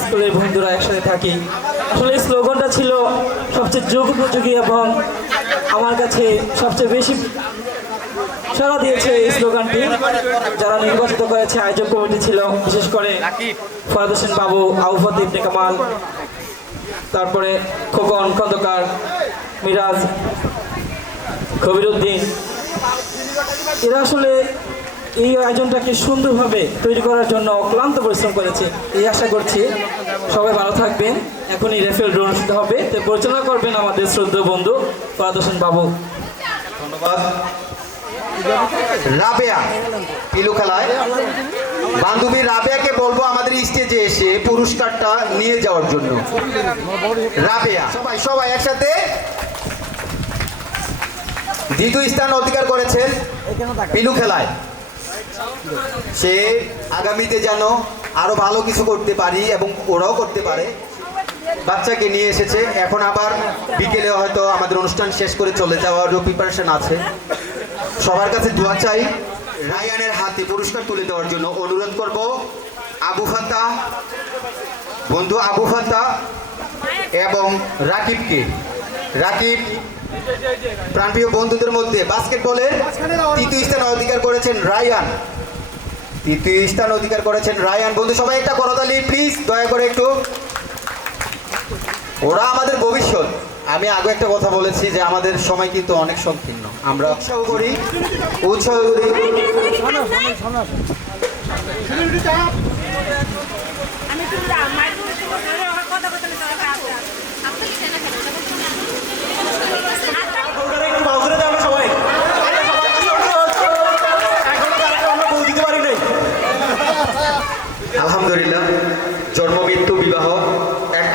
স্কুলের বন্ধুরা একসাথে থাকি। আসলে এই স্লোগানটা ছিল সবচেয়ে যুগোপযোগী এবং আমার কাছে সবচেয়ে বেশি সাড়া দিয়েছে এই স্লোগানটি। যারা নির্বাচিত করেছে আয়োজক কমিটি ছিল, বিশেষ করে ফরাদ হোসেন বাবু, আউফাত ইবনে কামাল, তারপরে খোকন খন্দকার, মিরাজ, কবিরউদ্দিন। এরা আসলে এই আয়োজনটাকে সুন্দরভাবে তৈরি করার জন্য অক্লান্ত পরিশ্রম করেছে। এই আশা করছি সবাই ভালো থাকবেন। এখন এই রেফেল ড্র অনুষ্ঠিত হবে, তো পরিচালনা করবেন আমাদের শ্রদ্ধেয় বন্ধু ফরাদ হোসেন বাবু। ধন্যবাদ। রাবেয়া পিলু খেলায় বান্ধবী রাবেয়াকে বলবো আমাদের স্টেজে এসে পুরস্কারটা নিয়ে যাওয়ার জন্য। রাবেয়া, সবাই সবাই একসাথে। দ্বিতীয় স্থান অধিকার করেছেন পিলু খেলায়। সে আগামীতে যেন আরো ভালো কিছু করতে পারি এবং ওরাও করতে পারে, বাচ্চাকে নিয়ে এসেছে। এখন আবার বিকেলে হয়তো আমাদের অনুষ্ঠান শেষ করে চলে যাওয়ারও প্রিপারেশন আছে। সবার কাছে দোয়া চাই রায়ানের হাতে পুরস্কার তুলে দেওয়ার জন্য। অনুরোধ করব আবু ফাতা, বন্ধু আবু ফাতা এবং রাকিবকে। রাকিব প্রাণপ্রিয় বন্ধুদের মধ্যে বাস্কেটবলের তৃতীয় স্থান অধিকার করেছেন রায়ান। তৃতীয় স্থান অধিকার করেছেন রায়ান। বন্ধু সবাই একটা করতালি প্লিজ, দয়া করে একটু। ওরা আমাদের ভবিষ্যৎ। আমি আগে একটা কথা বলেছি যে আমাদের সময় কিন্তু অনেক সংকীর্ণ, আমরা উৎসাহ করি। আলহামদুলিল্লাহ, জন্ম মৃত্যু বিবাহ এক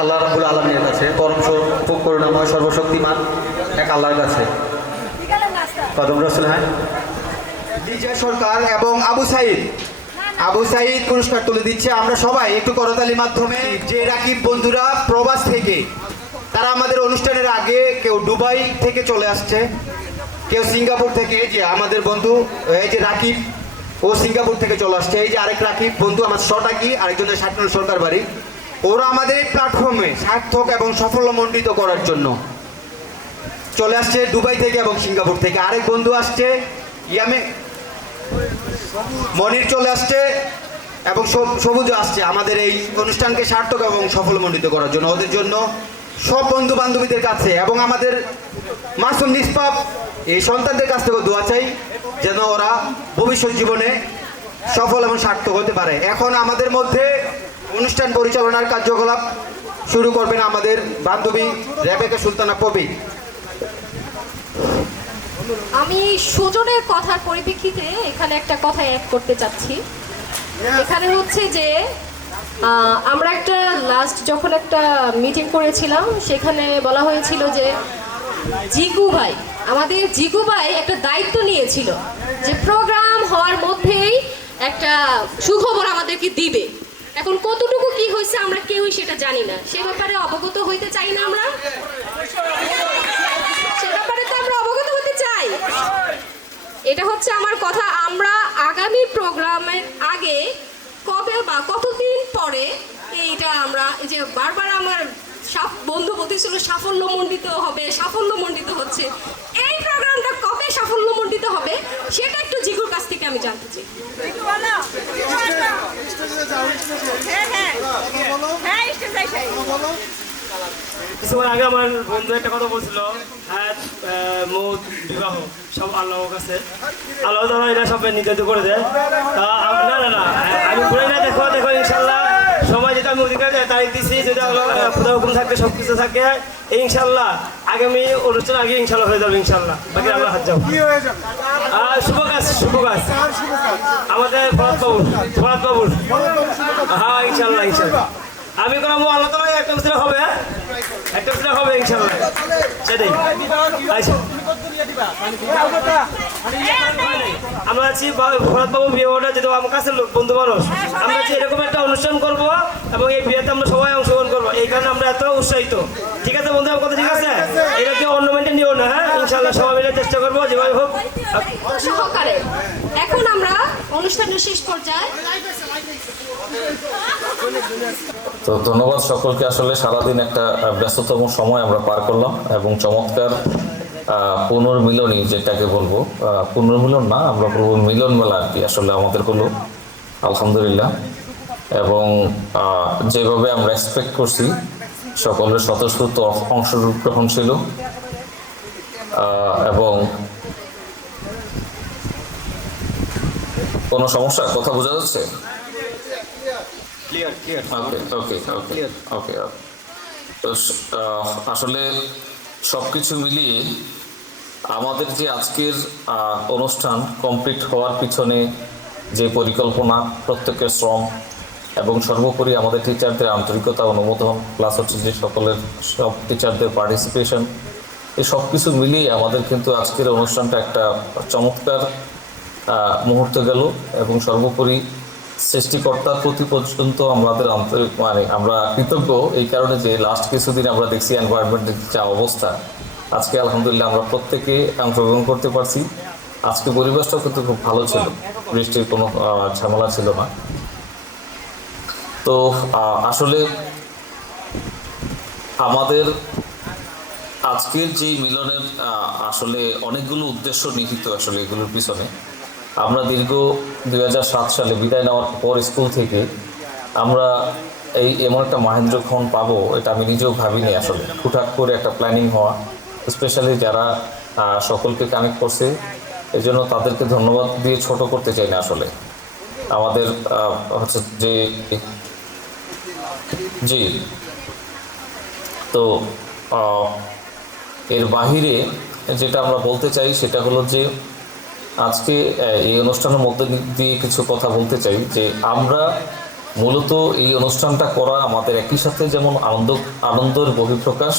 আল্লাহ রাব্বুল আলামিনের কাছে, পরম করুণাময় সর্বশক্তিমান এক আল্লাহর কাছে। কদম রাসূল। হ্যাঁ, বিজয় সরকার এবং আবু সাইদ পুরস্কার তুলে দিচ্ছে। আমরা সবাই একটু করতালির মাধ্যমে। যে রাকিব বন্ধুরা প্রবাস থেকে, তারা আমাদের অনুষ্ঠানের আগে কেউ দুবাই থেকে চলে আসছে, কেউ সিঙ্গাপুর থেকে। যে আমাদের বন্ধু এই যে রাকিব, ও সিঙ্গাপুর থেকে চলে আসছে। এই যে আরেক রাকিব বন্ধু আমার শটাকি, আরেকজনের শাটনুর সরকার বাড়ি। ওরা আমাদের এই প্ল্যাটফর্মে সার্থক এবং সাফল্যমণ্ডিত করার জন্য চলে আসছে দুবাই থেকে এবং সিঙ্গাপুর থেকে। আরেক বন্ধু আসছে ইয়ামে, মনির চলে আসছে এবং সবুজ আসছে আমাদের এই অনুষ্ঠানকে সার্থক এবং সফলমণ্ডিত করার জন্য। ওদের জন্য সব বন্ধু বান্ধবীদের কাছে এবং আমাদের মাসুম নিষ্পাপ এই সন্তানদের কাছ থেকে দোয়া চাই যেন ওরা ভবিষ্যৎ জীবনে সফল এবং সার্থক হতে পারে। এখন আমাদের মধ্যে অনুষ্ঠান পরিচালনার কার্যকলাপ শুরু করবেন আমাদের বান্ধবী রেবেকা সুলতানা পপি। আমি সুজনের কথার পরিপ্রেক্ষিতে এখানে একটা কথা অ্যাড করতে চাচ্ছি। এখানে হচ্ছে যে আমরা একটা লাস্ট যখন একটা মিটিং করেছিলাম, সেখানে বলা হয়েছিল যে আমাদের জিগু ভাই একটা দায়িত্ব নিয়েছিল যে প্রোগ্রাম হওয়ার মধ্যেই একটা সুখবর আমাদেরকে দিবে। এখন কতটুকু কি হয়েছে আমরা কেউই সেটা জানি না, সে ব্যাপারে অবগত হইতে চাই না। আমরা সে ব্যাপারে তো আমরা অবগত হতে চাই। এটা হচ্ছে আমার কথা। আমরা আগামী প্রোগ্রামের আগে কবে বা কতদিন পরে এইটা আমরা যে বারবার আমার বন্ধু বলতেছিল সাফল্যমণ্ডিত হবে, সাফল্যমণ্ডিত হচ্ছে, এই প্রোগ্রামটা কবে সাফল্যমণ্ডিত হবে সেটা একটু জিগুর কাছ থেকে আমি জানতে চাই। কিছুক্ষণ আগে আমার বন্ধু একটা কথা বলছিল, হায়াত মৌত বিবাহ সব আল্লাহর কাছে, আল্লাহ তাআলা এটা সব নির্ধারিত করে দেয়। না না না আমি বলি না, দেখো দেখো ইনশাল্লাহ সময় যেটা আমি অধিকার তারিখ দিচ্ছি, যদি খুদা হুকুম থাকে সব কিছু থাকে ইনশাল্লাহ আগামী অনুষ্ঠান আগে ইনশাল্লাহ হয়ে যাবে ইনশাল্লাহ। বাকি আমরা হাত যাবো। শুভ কাজ আমাদের ফরাদ বাবুর। হ্যাঁ ইনশাল্লাহ ইনশাল্লাহ আমি কোনো আল্লাহ তাআলা একটা বিষয় হবে, একটা বিষয় হবে ইনশাল্লাহ সেটাই। আমরা আছি ফরাদ বাবু বিয়েটা যেহেতু আমার কাছে লোক বন্ধু মানুষ, আমরা আছি এরকম একটা অনুষ্ঠান করব এবং এই বিয়েতে আমরা সবাই অংশগ্রহণ করবো, এই কারণে আমরা এত উৎসাহিত। ঠিক আছে বন্ধু, আমার কথা ঠিক আছে? এটা কেউ অর্নামেন্টে নিও না। হ্যাঁ ইনশাল্লাহ সবাই মিলে চেষ্টা করবো যেভাবে হোক সহকারে। এখন আমরা অনুষ্ঠানের শেষ পর্যায়ে তো ধন্যবাদ সকলকে। আসলে সারাদিন একটা ব্যস্ততম সময় আমরা পার করলাম এবং চমৎকার পুনর্মিলনী যেটাকে বলবো, পুনর্মিলন না, আমরা বলবো মিলন মেলা আর কি আসলে আমাদের হলো, আলহামদুলিল্লাহ। এবং যেভাবে আমরা এক্সপেক্ট করছি সকলের স্বতঃস্ফূর্ত অংশগ্রহণ ছিল এবং কোনো সমস্যা, কথা বোঝা যাচ্ছে? Clear clear. Okay okay okay okay. তো আসলে সব কিছু মিলিয়ে আমাদের যে আজকের অনুষ্ঠান কমপ্লিট হওয়ার পিছনে যে পরিকল্পনা, প্রত্যেকের শ্রম এবং সর্বোপরি আমাদের টিচারদের আন্তরিকতা, অনুমোদন, প্লাস হচ্ছে যে সকলের সব টিচারদের পার্টিসিপেশন, এই সব কিছু মিলিয়ে আমাদের কিন্তু আজকের অনুষ্ঠানটা একটা চমৎকার মুহূর্তে গেল। এবং সর্বোপরি সৃষ্টিকর্তার প্রতি পর্যন্ত আমাদের আন্তরিক আমরা কৃতজ্ঞ এই কারণে যে লাস্ট কিছুদিন আমরা দেখছি এনভায়রনমেন্টের যা অবস্থা, আজকে আলহামদুলিল্লাহ আমরা প্রত্যেকে অংশগ্রহণ করতে পারছি। আজকে পরিবেশটাও কিন্তু খুব ভালো ছিল, বৃষ্টির কোনো ঝামেলা ছিল না। তো আসলে আমাদের আজকের যে মিলনের আসলে অনেকগুলো উদ্দেশ্য নিহিত আসলে এগুলোর পিছনে। আমরা দীর্ঘ 2007 সালে বিদায় নেওয়ার পর স্কুল থেকে আমরা এমন একটা মহেন্দ্রক্ষণ পাবো এটা আমি নিজেও ভাবিনি আসলে। হুটহাট করে একটা প্ল্যানিং হওয়া, স্পেশালি যারা সকলকে কানেক্ট করছে, এই জন্য তাদেরকে ধন্যবাদ দিয়ে ছোট করতে চাই না আসলে। আমাদের হচ্ছে যে জি, তো এর বাহিরে যেটা আমরা বলতে চাই সেটা হলো যে আজকে এই অনুষ্ঠানের মধ্যে দিয়ে কিছু কথা বলতে চাই যে আমরা মূলত এই অনুষ্ঠানটা করা আমাদের একই সাথে যেমন আনন্দের বহিঃপ্রকাশ,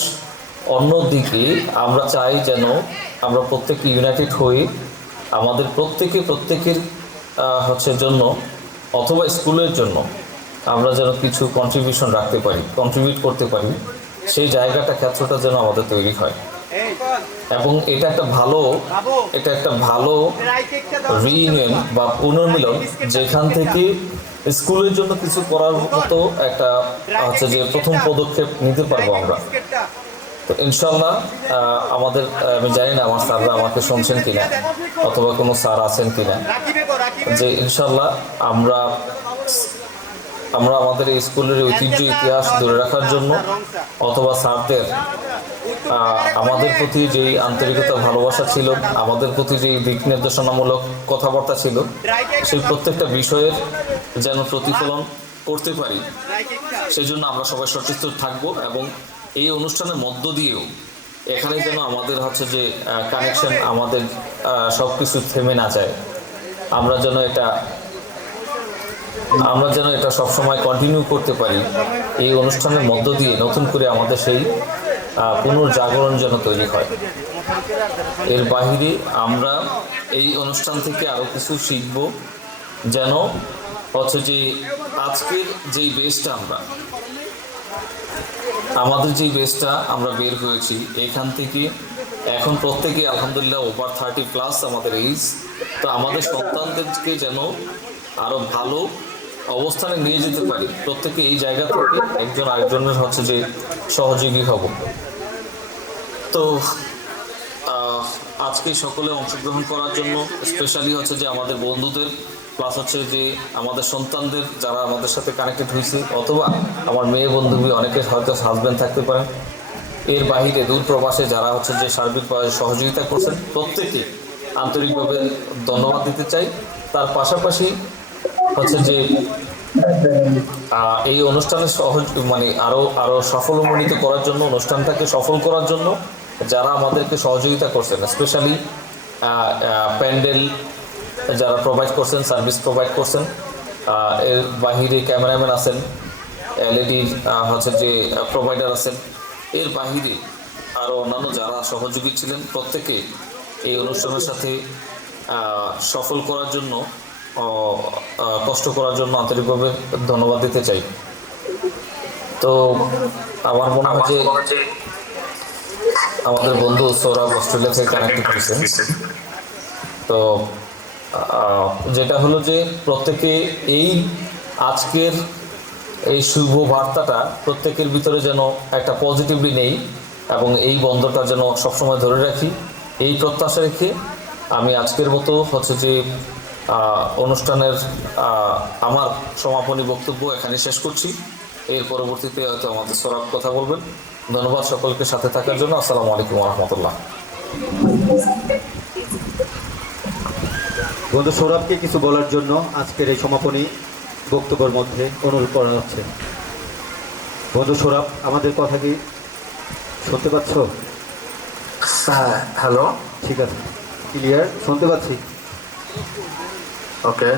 অন্যদিকে আমরা চাই যেন আমরা প্রত্যেকে ইউনাইটেড হয়ে আমাদের প্রত্যেকের হচ্ছে জন্য অথবা স্কুলের জন্য আমরা যেন কিছু কন্ট্রিবিউশন রাখতে পারি, কন্ট্রিবিউট করতে পারি, সেই জায়গাটা, ক্ষেত্রটা যেন আমাদের তৈরি হয়। এবং এটা একটা ভালো রিইউনিয়ন বা পুনর্মিলন, যেখান থেকে স্কুলের জন্য কিছু করার মতো একটা হচ্ছে যে প্রথম পদক্ষেপ নিতে পারবো আমরা। তো ইনশাল্লাহ আমাদের, আমি জানি না আমার স্যাররা আমাকে শুনছেন কিনা অথবা কোনো স্যার আছেন কিনা, যে ইনশাল্লাহ আমরা আমাদের এই স্কুলের ঐতিহ্য ইতিহাস ধরে রাখার জন্য অথবা স্যারদের আমাদের প্রতি যেই আন্তরিকতা, ভালোবাসা ছিল, আমাদের প্রতি যেই দিক নির্দেশনামূলক কথাবার্তা ছিল, সেই প্রত্যেকটা বিষয়ের যেন প্রতিফলন করতে পারি, সেই জন্য আমরা সবাই সচেতন থাকবো। এবং এই অনুষ্ঠানের মধ্য দিয়েও এখানে যেন আমাদের হচ্ছে যে কানেকশন, আমাদের সব কিছু থেমে না যায়, আমরা যেন এটা সবসময় কন্টিনিউ করতে পারি। এই অনুষ্ঠানের মধ্য দিয়ে নতুন করে আমাদের সেই পুনর্জাগরণ যেন তৈরি হয়। এর বাহিরে আমরা এই অনুষ্ঠান থেকে আরও কিছু শিখব, যেন হচ্ছে যে আজকের যেই বেসটা আমাদের যেই বেসটা আমরা বের হয়েছি, এখান থেকে এখন প্রত্যেকে আলহামদুলিল্লাহ ওভার 30+ আমাদের এইজ। তো আমাদের সন্তানদেরকে যেন আরও ভালো অবস্থানে নিয়ে যেতে পারি, প্রত্যেকে এই জায়গা থেকে একজন আরেকজনের হচ্ছে যে সহযোগী হব। তো আজকে সকলে অংশগ্রহণ করার জন্য, স্পেশালি হচ্ছে যে আমাদের বন্ধুদের, প্লাস হচ্ছে যে আমাদের সন্তানদের যারা আমাদের সাথে কানেক্টেড হয়েছে, অথবা আমার মেয়ে বন্ধুবি অনেকের হয়তো হাজব্যান্ড থাকতে পারেন, এর বাহিরে দূর প্রবাসে যারা হচ্ছে যে সার্বিকভাবে সহযোগিতা করছেন, প্রত্যেকে আন্তরিকভাবে ধন্যবাদ দিতে চাই। তার পাশাপাশি হচ্ছে যে এই অনুষ্ঠানের আরো সফলমণ্ডিত করার জন্য, অনুষ্ঠানটাকে সফল করার জন্য যারা আমাদেরকে সহযোগিতা করছেন, স্পেশালি প্যান্ডেল যারা প্রোভাইড করছেন, সার্ভিস প্রোভাইড করছেন, এর বাহিরে ক্যামেরাম্যান আছেন, LED হচ্ছে যে প্রোভাইডার আছেন, এর বাহিরে আরও অন্যান্য যারা সহযোগী ছিলেন, প্রত্যেকে এই অনুষ্ঠানের সাথে সফল করার জন্য, কষ্ট করার জন্য আন্তরিকভাবে ধন্যবাদ দিতে চাই। তো আমার মনে হয় যে আমাদের বন্ধু সৌরভ অস্ট্রেলিয়া থেকে কানেক্টেড হয়েছেন। তো যেটা হলো যে প্রত্যেকে এই আজকের এই শুভ বার্তাটা প্রত্যেকের ভিতরে যেন একটা পজিটিভলি নেই এবং এই বন্ধটা যেন সবসময় ধরে রাখি, এই প্রত্যাশা রেখে আমি আজকের মতো হচ্ছে যে অনুষ্ঠানের আমার সমাপনী বক্তব্য এখানে শেষ করছি। এর পরবর্তীতে হয়তো আমাদের সৌরভ কথা বলবেন। ধন্যবাদ সকলকে সাথে থাকার জন্য। আসসালামু আলাইকুম রহমতুল্লাহ। বন্ধু সৌরভকে কিছু বলার জন্য আজকের এই সমাপনী বক্তব্যের মধ্যে অনুরোধ করা হচ্ছে। বন্ধু সৌরভ, আমাদের কথা কি শুনতে পাচ্ছ? হ্যালো, ঠিক আছে, ক্লিয়ার শুনতে পাচ্ছি। ওকে।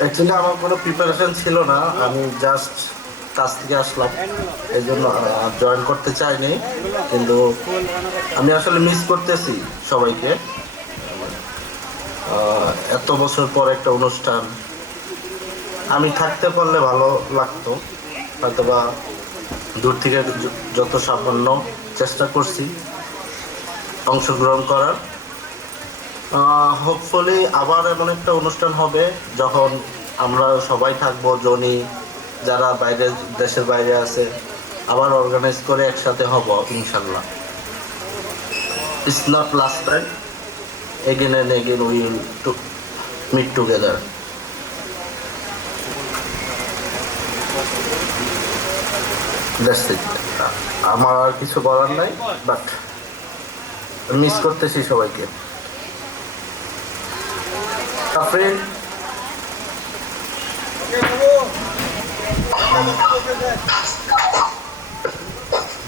অ্যাকচুয়ালি আমার কোনো প্রিপারেশন ছিল না, আমি জাস্ট কাজ থেকে আসলাম, এই জন্য জয়েন করতে চাইনি, কিন্তু আমি আসলে মিস করতেছি সবাইকে। এত বছর পর একটা অনুষ্ঠান, আমি থাকতে পারলে ভালো লাগতো, হয়তোবা দূর থেকে যত সামান্য চেষ্টা করছি অংশগ্রহণ করার। হোপফুলি আবার এমন একটা অনুষ্ঠান হবে যখন আমরা সবাই থাকবো, জনি যারা বাইরে দেশের বাইরে আছে, আবার অর্গানাইজ করে একসাথে হব ইনশাল্লাহ। It's not last time, again and again we will meet together. That's it, আমার আর কিছু বলার নাই, বাট মিস করতেছি সবাইকে। আফরিন,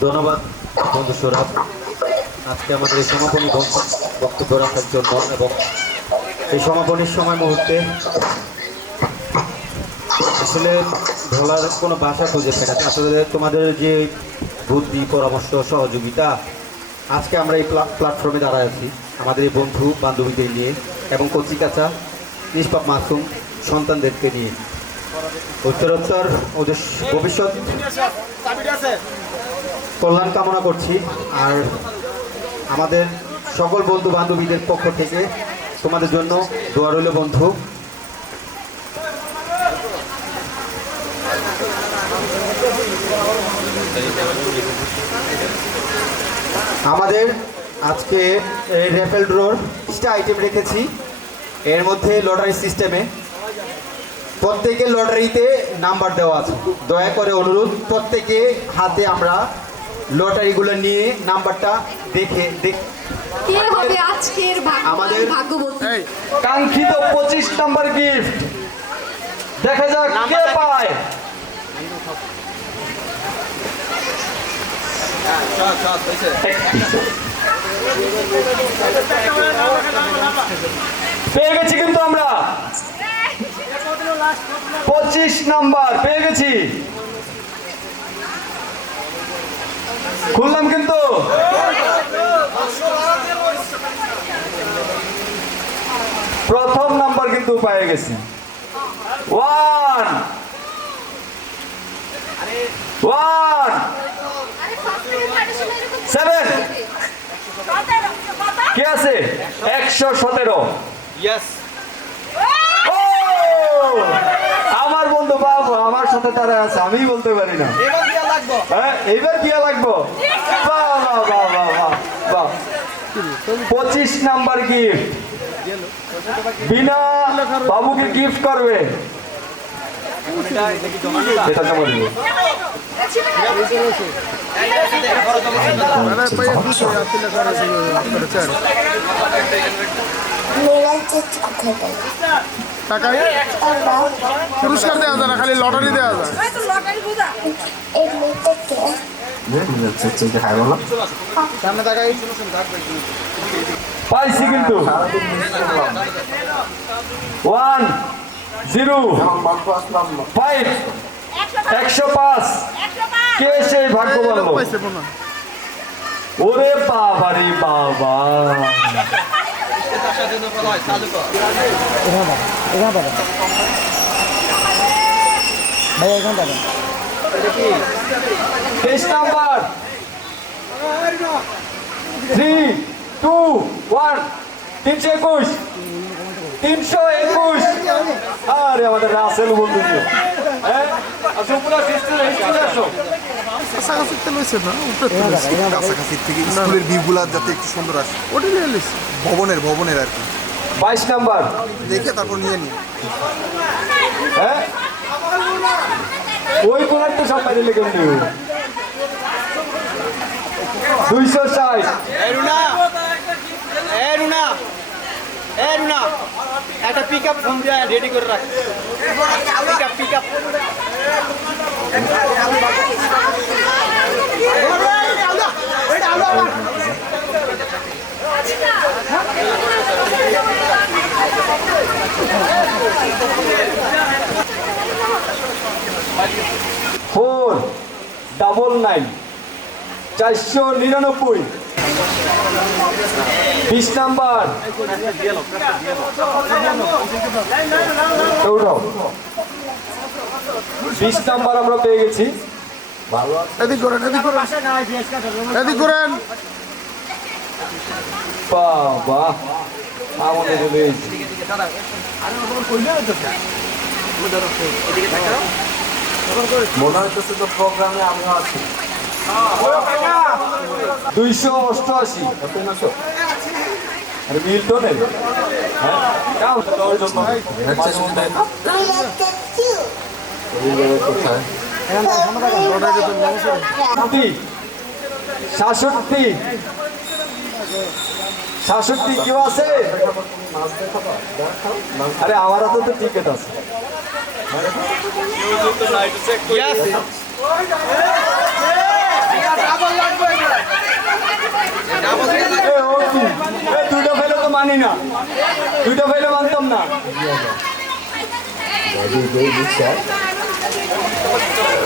ধন্যবাদ বন্ধু সৌরভ আজকে আমাদের এই সমাপনী বক্তব্য রাখার জন্য, এবং এই সমাপনীর সময় মুহূর্তে আসলে বলার কোনো ভাষা খুঁজে পাই না। আসলে তোমাদের যে বুদ্ধি, পরামর্শ, সহযোগিতা, আজকে আমরা এই প্ল্যাটফর্মে দাঁড়ায় আছি আমাদের এই বন্ধু বান্ধবীদের নিয়ে এবং কচিকাচা নিষ্পাপ মাসুম সন্তানদেরকে নিয়ে। উত্তরোত্তর ওদের ভবিষ্যৎ কল্যাণ কামনা করছি। আর আমাদের সকল বন্ধু বান্ধবীদের পক্ষ থেকে তোমাদের জন্য দোয়া রইল বন্ধু। আমাদের আজকে এই র্যাফেল ড্রোর 30টা আইটেম রেখেছি, এর মধ্যে লটারি সিস্টেমে প্রত্যেকের লটারিতে নাম্বার দেওয়া আছে। দয়া করে অনুরোধ, প্রত্যেকে হাতে আমরা লটারিগুলো নিয়ে নাম্বারটা দেখে কে হবে আজকের আমাদের ভাগ্যবতী কাঙ্ক্ষিত 25 নম্বর গিফট দেখা যাক কে পায়। পেয়ে গেছি কিন্তু আমরা 25 নাম্বার পেয়ে গেছি, খুললাম কিন্তু। প্রথম নাম্বার কিন্তু পেয়ে গেছি 1 7 কে আছে 117। আমার বন্ধু বাবু আমার সাথে তারা আছে, আমি বলতে পারি না। হ্যাঁ, এইবার কি লাগবো? 25 নাম্বার গিফট বিনা বাবুকে গিফট করবে। এটা তো বলবো পুরস্কার দেওয়া যায় না, খালি লটারি দেওয়া যায়। পাইছি কিন্তু 1 0 5 105 কে সেই ভাগ্য বলবো? ওরে বাবা রে বাবা, ভাই এখানে 23 নাম্বার 3 2 1 321 321। আরে আমাদের রাসেল বন্ধু কাছাকাছি তে লইছে না উপরে তো লইছে। কাছাকাছি থেকে স্কুলের ভিউগুলা যাতে একটু সুন্দর আসে ওটা নিয়ে লইছে। ভবনের আর কি 22 নাম্বার দেখে তারপর নিয়ে নিই হ্যাঁ ওই কোনার তো সব বাইরে লেগে নেই 260 রুনা একটা পিক আপ ফোন দিয়ে রেডি করে রাখ পিক আপ ফোর 99 499 20 নাম্বার উঠাও 20 নাম্বার আমরা পেয়ে গেছি ভালো এদিক করেন বাবা আমাদের মনে হইতেছে তো প্রোগ্রামে আমিও আছি 288 আরে মিল্টনের হ্যাঁ কাউ তোর জন্য মাঝে মধ্যে কোথায় 66 কেউ আছে আরে আমার হাতে তো টিকিট আছে দুটো ফেলে তো মানি না দুটো ফেলে মানতাম না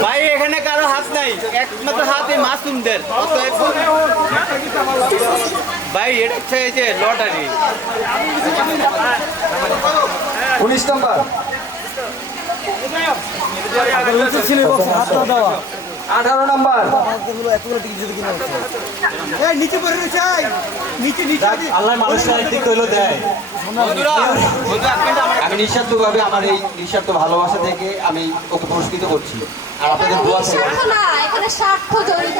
ভাই এখানে কারো হাত নাই একমাত্র হাত এই মাসুমদের ভাই এটা হচ্ছে এই যে লটারি 19 নাম্বার 18 নাম্বার নিচে পড়ে রয়েছে নিচে আল্লাহ মানুষের একদিক হইলো দেয় আমি নিঃস্বার্থভাবে আমার এই নিঃস্বার্থ ভালোবাসা থেকে আমি ওকে পুরস্কৃত করছি আর আপনাদের দোয়া থেকে স্বার্থ না, এখানে স্বার্থ জড়িত।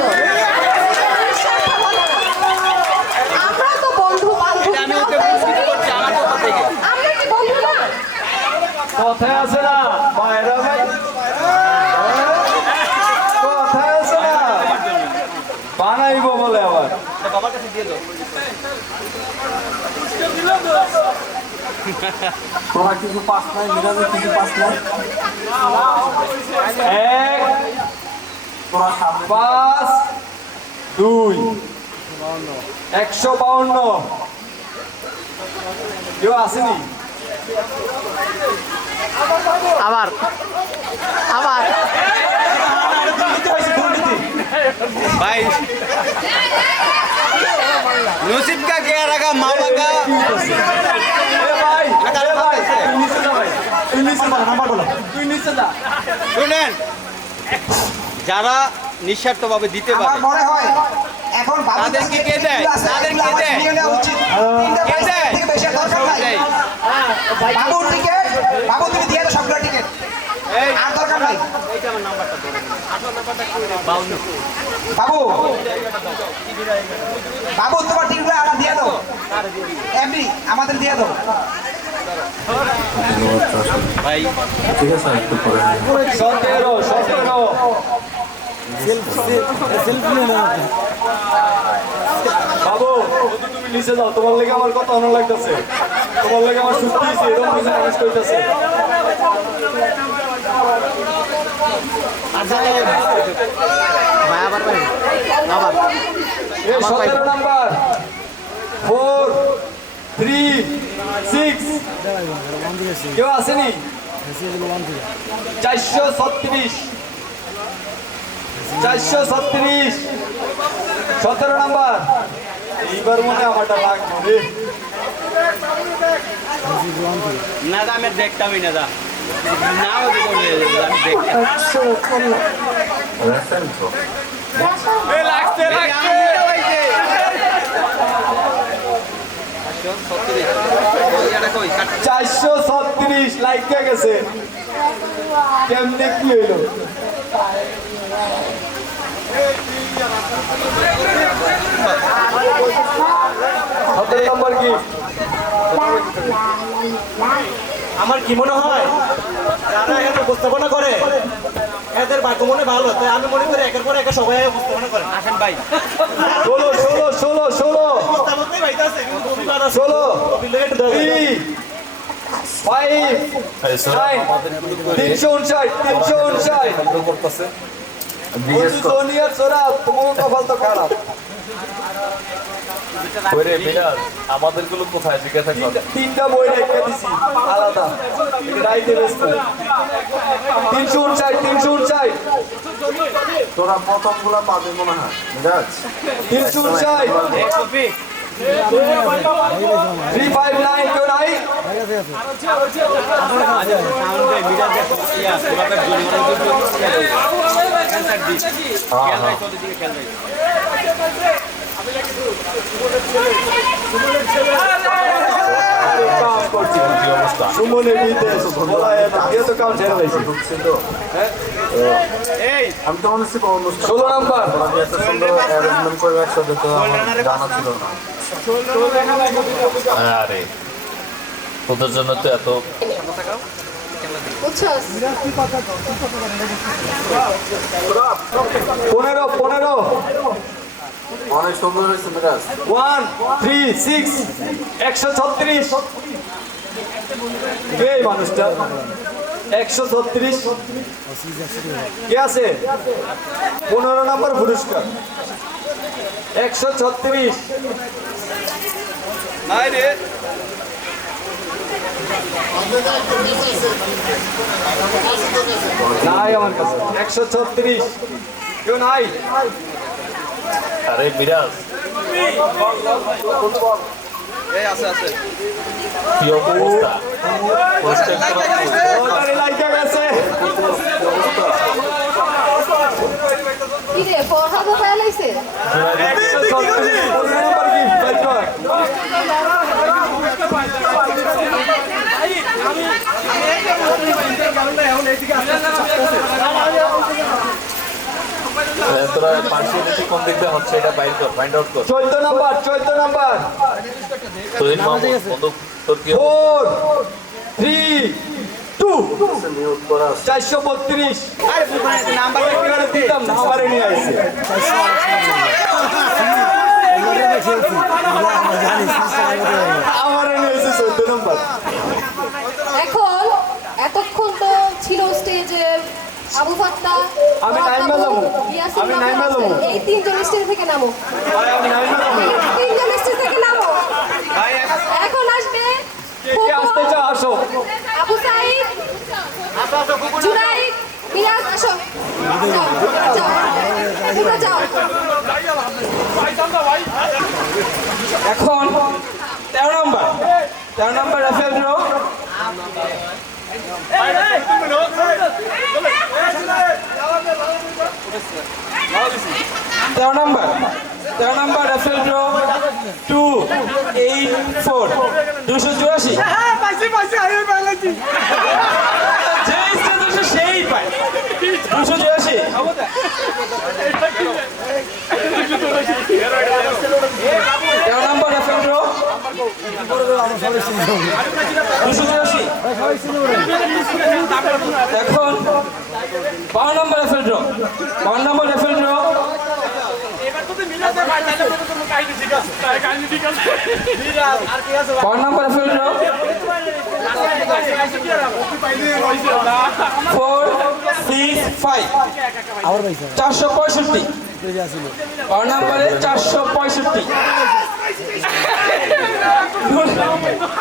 আমরা তো বন্ধু বান্ধব। আমি ওকে পুরস্কৃত করছি আমার পক্ষ থেকে আমরা কি বন্ধু না? কথায় আছে না মায়েরা ভাই কথায় আছে না বানাইবো বলে আবার বাবার কাছে দিয়ে দাও তোমার কিছু পাস নাই মিরাজের কিছু পাস নাই 1 5 2 152 কেউ আসেনি আবার भाई यूसुफ का क्या रखा मामा का শুনেন যারা নিঃস্বার্থভাবে দিতে পারে মনে হয় এখন তাদেরকে কে দেয় তাদেরকে দেয় কে দেয় বাবু টিকেট বাবু তুমি দিয়ে দাও সবগুলো টিকেট আর দরকার নাই এইটা আমার নাম্বারটা ধরে 18 নাম্বারটা কই রে 52 বাবু বাবু তোমার টিকেটগুলো আমরা দিয়ে দাও এমনি আমাদের দিয়ে দাও ভাই ঠিক আছে একটু পরে 17 বাবু তুমি নিচে যাও তোমার লেগে আমার কথা অন্য লাগতেছে তোমার লেগে আমার সুস্থ হয়েছে এরকম কিছু ম্যানেজ করতেছে আবার ভাই আবার 17 নাম্বার 4 3 6 কেউ আসেনি 436 17 নাম্বার এইবার মনে আমারটা লাগবে রে না দা আমি দেখতামই না দা না ওই বলে আমি দেখতাম এ লাগছে 436 লাইক কে গেছে কেমনে কি হইলো আমার কি মনে হয় যারা এত উপস্থাপনা করে এদের ভাগ্য মনে ভালো, তাই আমি মনে করি একের পর একে সবাই উপস্থাপনা করেন। আসেন ভাই, 16 উপস্থাপনাই ভাইতে আছে, কিন্তু বিবাদ আছে। 16 বিলেট দাও। 359 করতেছে জুনিয়র সোরা তোমার কপাল তো খারাপ। আমাদের গুলো কোথায় জিজ্ঞাসা কর। তিনটা বই রেখে দিছি আলাদা, রাইতে ব্যস্ত। 359 তোরা প্রথমগুলো পাবে মনে হয় মিরাজ। 359 359 কেউ নাই? সুমনের বিদেশ বলা তো কাউন্ট ছেড়ে দিয়েছি। আমি তো মনে হচ্ছে 16 নাম্বার অ্যারেঞ্জমেন্ট করে একসাথে তো আমার জানা ছিল না। আরে তোদের জন্য তো এত বুঝছস? 15 অনেক সুন্দর হয়েছে মিরাজ। 1 3 6 136 এই মানুষটা 136 কে আছে? 15 নম্বর পুরস্কার 136 নাই রে, নাই আমার কাছে 136 কেউ নাই? আরে মিরাজ কি অবস্থা? কি রে ফরহাদ ফেলাইছে? তোরা পার্সিয়ালিটি কোন দিক দিয়ে হচ্ছে এটা ফাইন্ড আউট কর। 14 নাম্বার তোর বন্ধু তোর কি 4 3 2 432 নাম্বারে নিয়ে আসছে। আমারে নিয়ে এসে 14 নাম্বার। এখন এতক্ষণ তো ছিল স্টেজে আবু ফাত্তা, আমি নাইমা যাবো, ইয়াসিন আমি বাবু নাইমা আছে। যাবো। এই তিনজন স্টেজ থেকে নামো, আমি নাইমা যাবো। তিনজন স্টেজ থেকে নামো। এখন আসবে কে আসতে চাও আসো। আবু সাইদ, জুনাইদ, মিরাজ, আসো। যাও, তোমরা যাও। এখন 13 number raffle draw. 13 number raffle draw 284 284। যেই স্টেজে সেই পায় 284। 13 নাম্বার রাফেল ড্র 284। এখন 12 number raffle draw 12 number raffle draw 12 number raffle draw 465 465। 12 নাম্বারে 465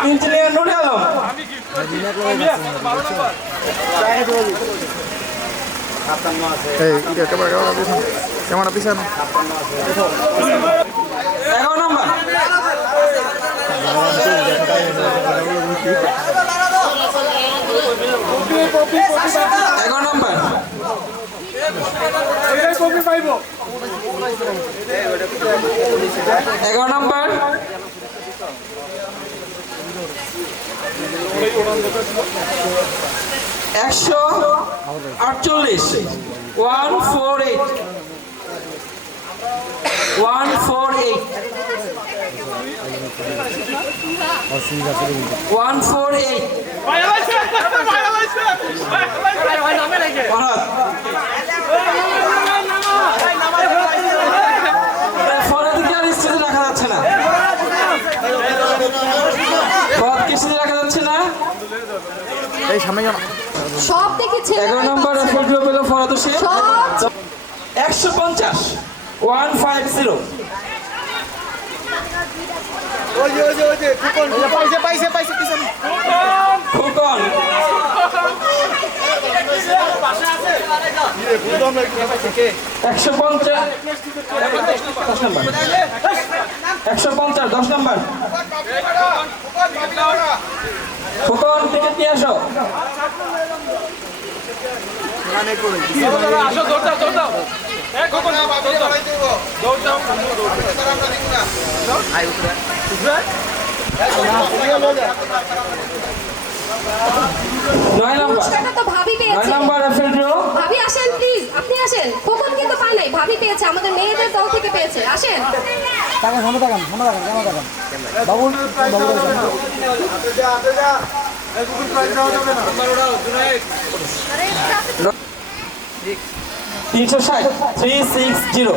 ইঞ্জিনিয়ার নুরে আলম। ক্যামেরা পিছানো 11 নাম্বার 11 নাম্বার 11 নাম্বার 12 148 148 148 ফরাদকে আর স্টেজে রাখা যাচ্ছে না, ফরাদকে স্টেজে রাখা যাচ্ছে না। এই সামনে যাও সব দেখেছে 11 নম্বর রাফেল ড্র পেল ফরাদ হোসেন। 150 150 খোকন 150 10 নম্বর খোকন টিকিট নিয়ে আসো। পুরস্কারটা তো ভাবি পেয়েছে। ভাবি আসেন প্লিজ, আপনি আসেন। খোকন কিন্তু পায় নাই, ভাবি পেয়েছে, আমাদের মেয়েদের দল থেকে পেয়েছে। আসেন। তাকান সামনে তাকান সামনে তাকান কেমন তাকান বাবু বাবু 360 360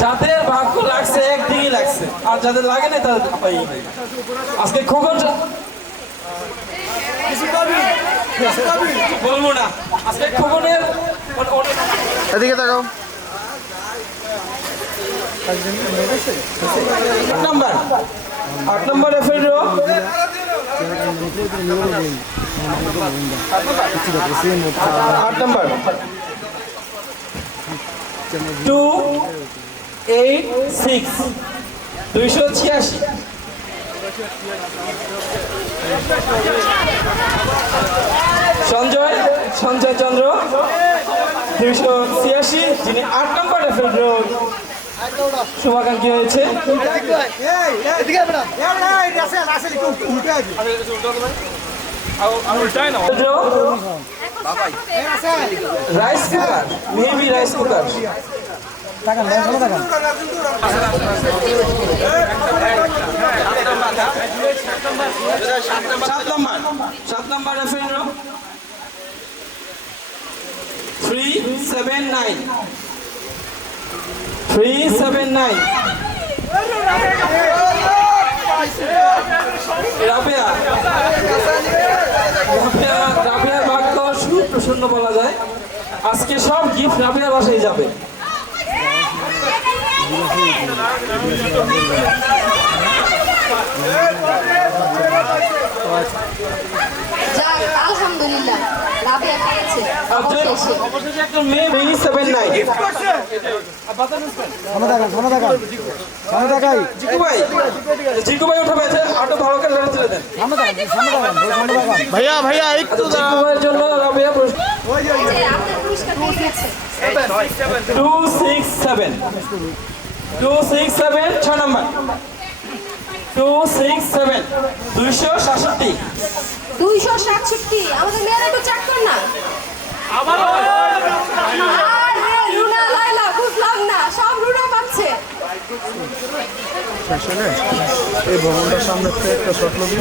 যাদের ভাগ্য লাগছে একদিনই লাগছে, আর যাদের লাগে না তাদের পাই নাই। আজকে খোকন বলবো না, আজকে খোকনের এদিকে তাকাও 8 নম্বর রাফেল ড্র 8 নম্বর 286 286 সঞ্জয় চন্দ্র 286, যিনি 8 নম্বর রাফেল ড্র শুভাকাঙ্ক্ষী হয়েছে। Rice cooker, maybe rice cooker. তাকান সামনে তাকান 7 নম্বর রাফেল ড্র 379 379 রাবিয়ার ভাগ্য সুপ্রসন্ন বলা যায়। আজকে সব গিফট রাবিয়ার বাসায় যাবে। যাক, আলহামদুলিল্লাহ রাবিয়া পেয়েছে অবশেষে একটা মেয়ে 379 সামনে তাকান সামনে তাকাই জিকু ভাই উঠে পেয়েছে, আটো ভালো করে লড়ে চলে দেন। সামনে তাকান ভাইয়া একটু জিকু ভাইয়ের জন্য রাবিয়া পুরস্কার আপনার পুরস্কার পেয়েছে 267 6 নম্বর 267 267 267। আমাদের মেয়েরা একটু চেক কর না। রুনা লাইলা বুঝলাম না, সব রুনা পাচ্ছে। আসলে এই ভবনটার সামনে থেকে একটা শট লবি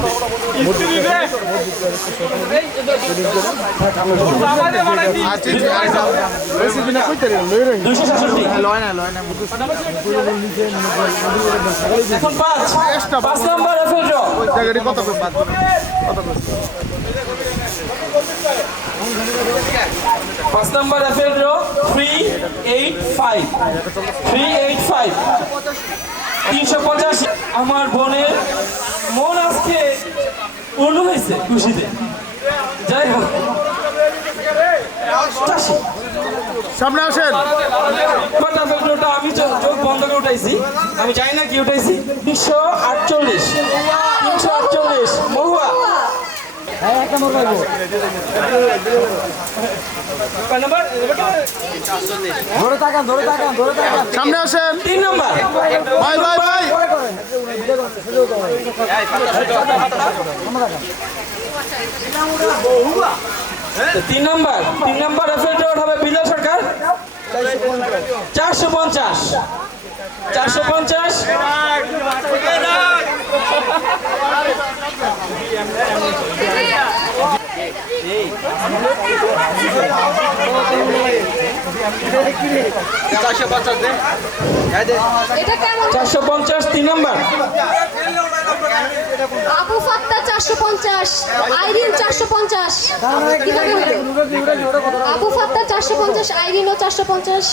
কত 5 নম্বর রাফেল ড্র 385 385 আমার বোনের মন আজকে পূর্ণ হয়েছে খুশিতে। যাই হোক সামনে আসেন। আমি চোখ বন্ধ করে উঠাইছি, আমি জানি না কি উঠাইছি। 348 মহুয়া হ্যাঁ একটা নম্বর পাইবো ধরে তাকান সামনে আসেন 3 নাম্বার ভাই ভাই ভাই তিন নাম্বার রেফারেন্ট হবে বিল্লাল সরকার 450 এটা কেমন 450 3 নাম্বার আবু ফাত্তা 450 আইরিন 450 কিভাবে হলো? আবু ফাত্তা 450 আইরিনও 450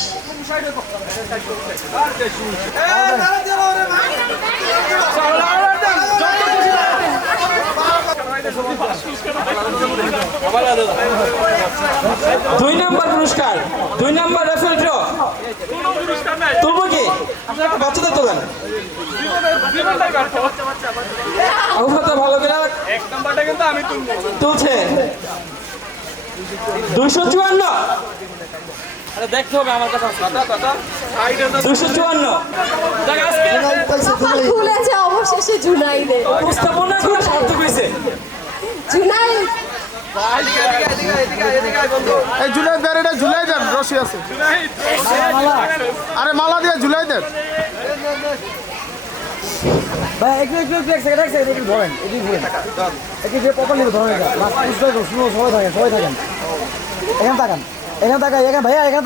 2 নাম্বার পুরস্কার 2 নাম্বার রেফারেন্ট তুলবো কি বাচ্চাদের তোলেন আবু ফাত্তা ভালো করে এক নাম্বারটা কিন্তু আমি তুলছে 254 আরে দেখতে হবে আমার কাছে 254 কপাল খুলেছে অবশেষে জুনাইদে উপস্থাপনা করে সার্থক হয়েছে জুনাইদ এই ঝুলাই দেন, এটা ঝুলাই দেন, রশি আছে। আরে মালা দিয়ে ঝুলাই দেন। ভাই একটু এক সেকেন্ড একটু ধরেন একটু যে প্রপারলি ধরেন এটা শুনো সবাই থাকেন এখানে তাকান ভাইয়া এখানে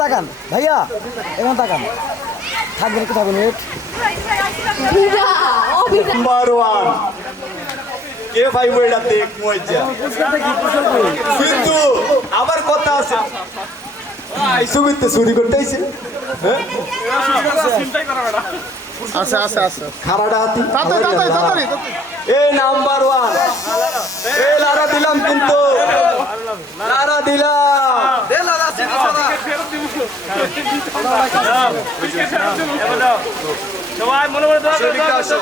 তাকান থাকবেন একটু থাকবেন বিরা অবিরা নাম্বার 1 কে ভাই বইটা দেখ মজা কিন্তু আবার কথা আছে আইসু করতে চুরি করতে আইছে হ্যাঁ আচ্ছা খারাটা হাতি তাড়াতাড়ি এ নাম্বার 1 এ লারা দিলাম কিন্তু লারা দিলাম সবাই মনে মনে দোয়া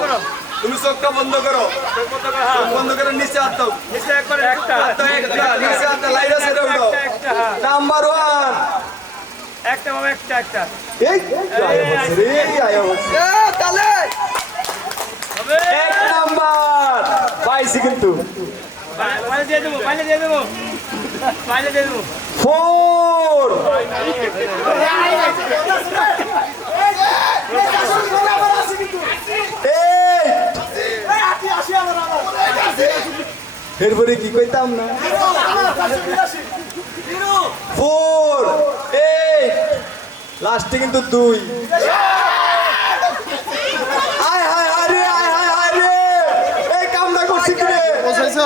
করো তুমি চোখটা বন্ধ করো চোখ বন্ধ করে নিচে হাত দাও নিচে একবার একটা নিচে হাত লাইরা ছেড়ে দাও নাম্বার 1 একটা বাবা একটা এই আয়া বলছে তাহলে এক নাম্বার পাইছি কিন্তু বাইরে দিয়ে দেবো 4 এরপরে কি কইতাম না 4 8 লাস্টে কিন্তু 2 আয় রে এই কামটা করছি কি রে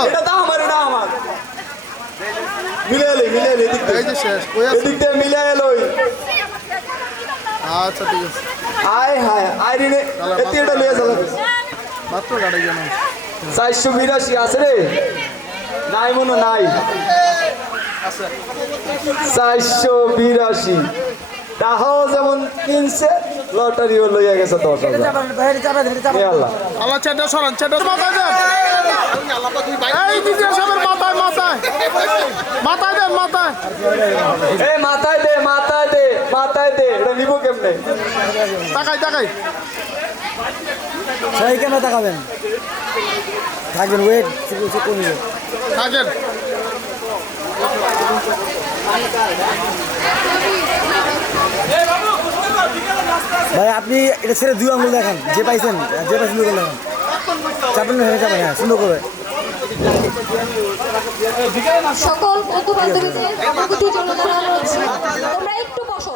এটা তো আমার মিলে এদিক এই যে শেষ কই আছে? দিয়ে মিলে এলোই আচ্ছা ঠিক আছে, আইরিনে এতিটা লইয়া চলো মাত্র গাড়ি জানো 482 আছে রে নাই মনে নাই 482 তাহাও যেমন কিনছে লটারিও লইয়া গেছে 10,000 আল্লাহ আল্লাহ চেটা সরান মাথায় দেন, এই দিদি সবার মাথায় এ মাথায় দে এটা নিব কেমনে তাকাই সবাই কেন তাকাবেন থাকবেন ওয়েট থাকেন। ভাই আপনি এটা ছেড়ে 2 আঙুল দেখান যে পাইছেন 2 আঙুল দেখান চাপেন হ্যাঁ সুন্দর করে সকল বন্ধু বান্ধবীদের অবগতির জন্য জানানো হচ্ছে তোমরা একটু বসো।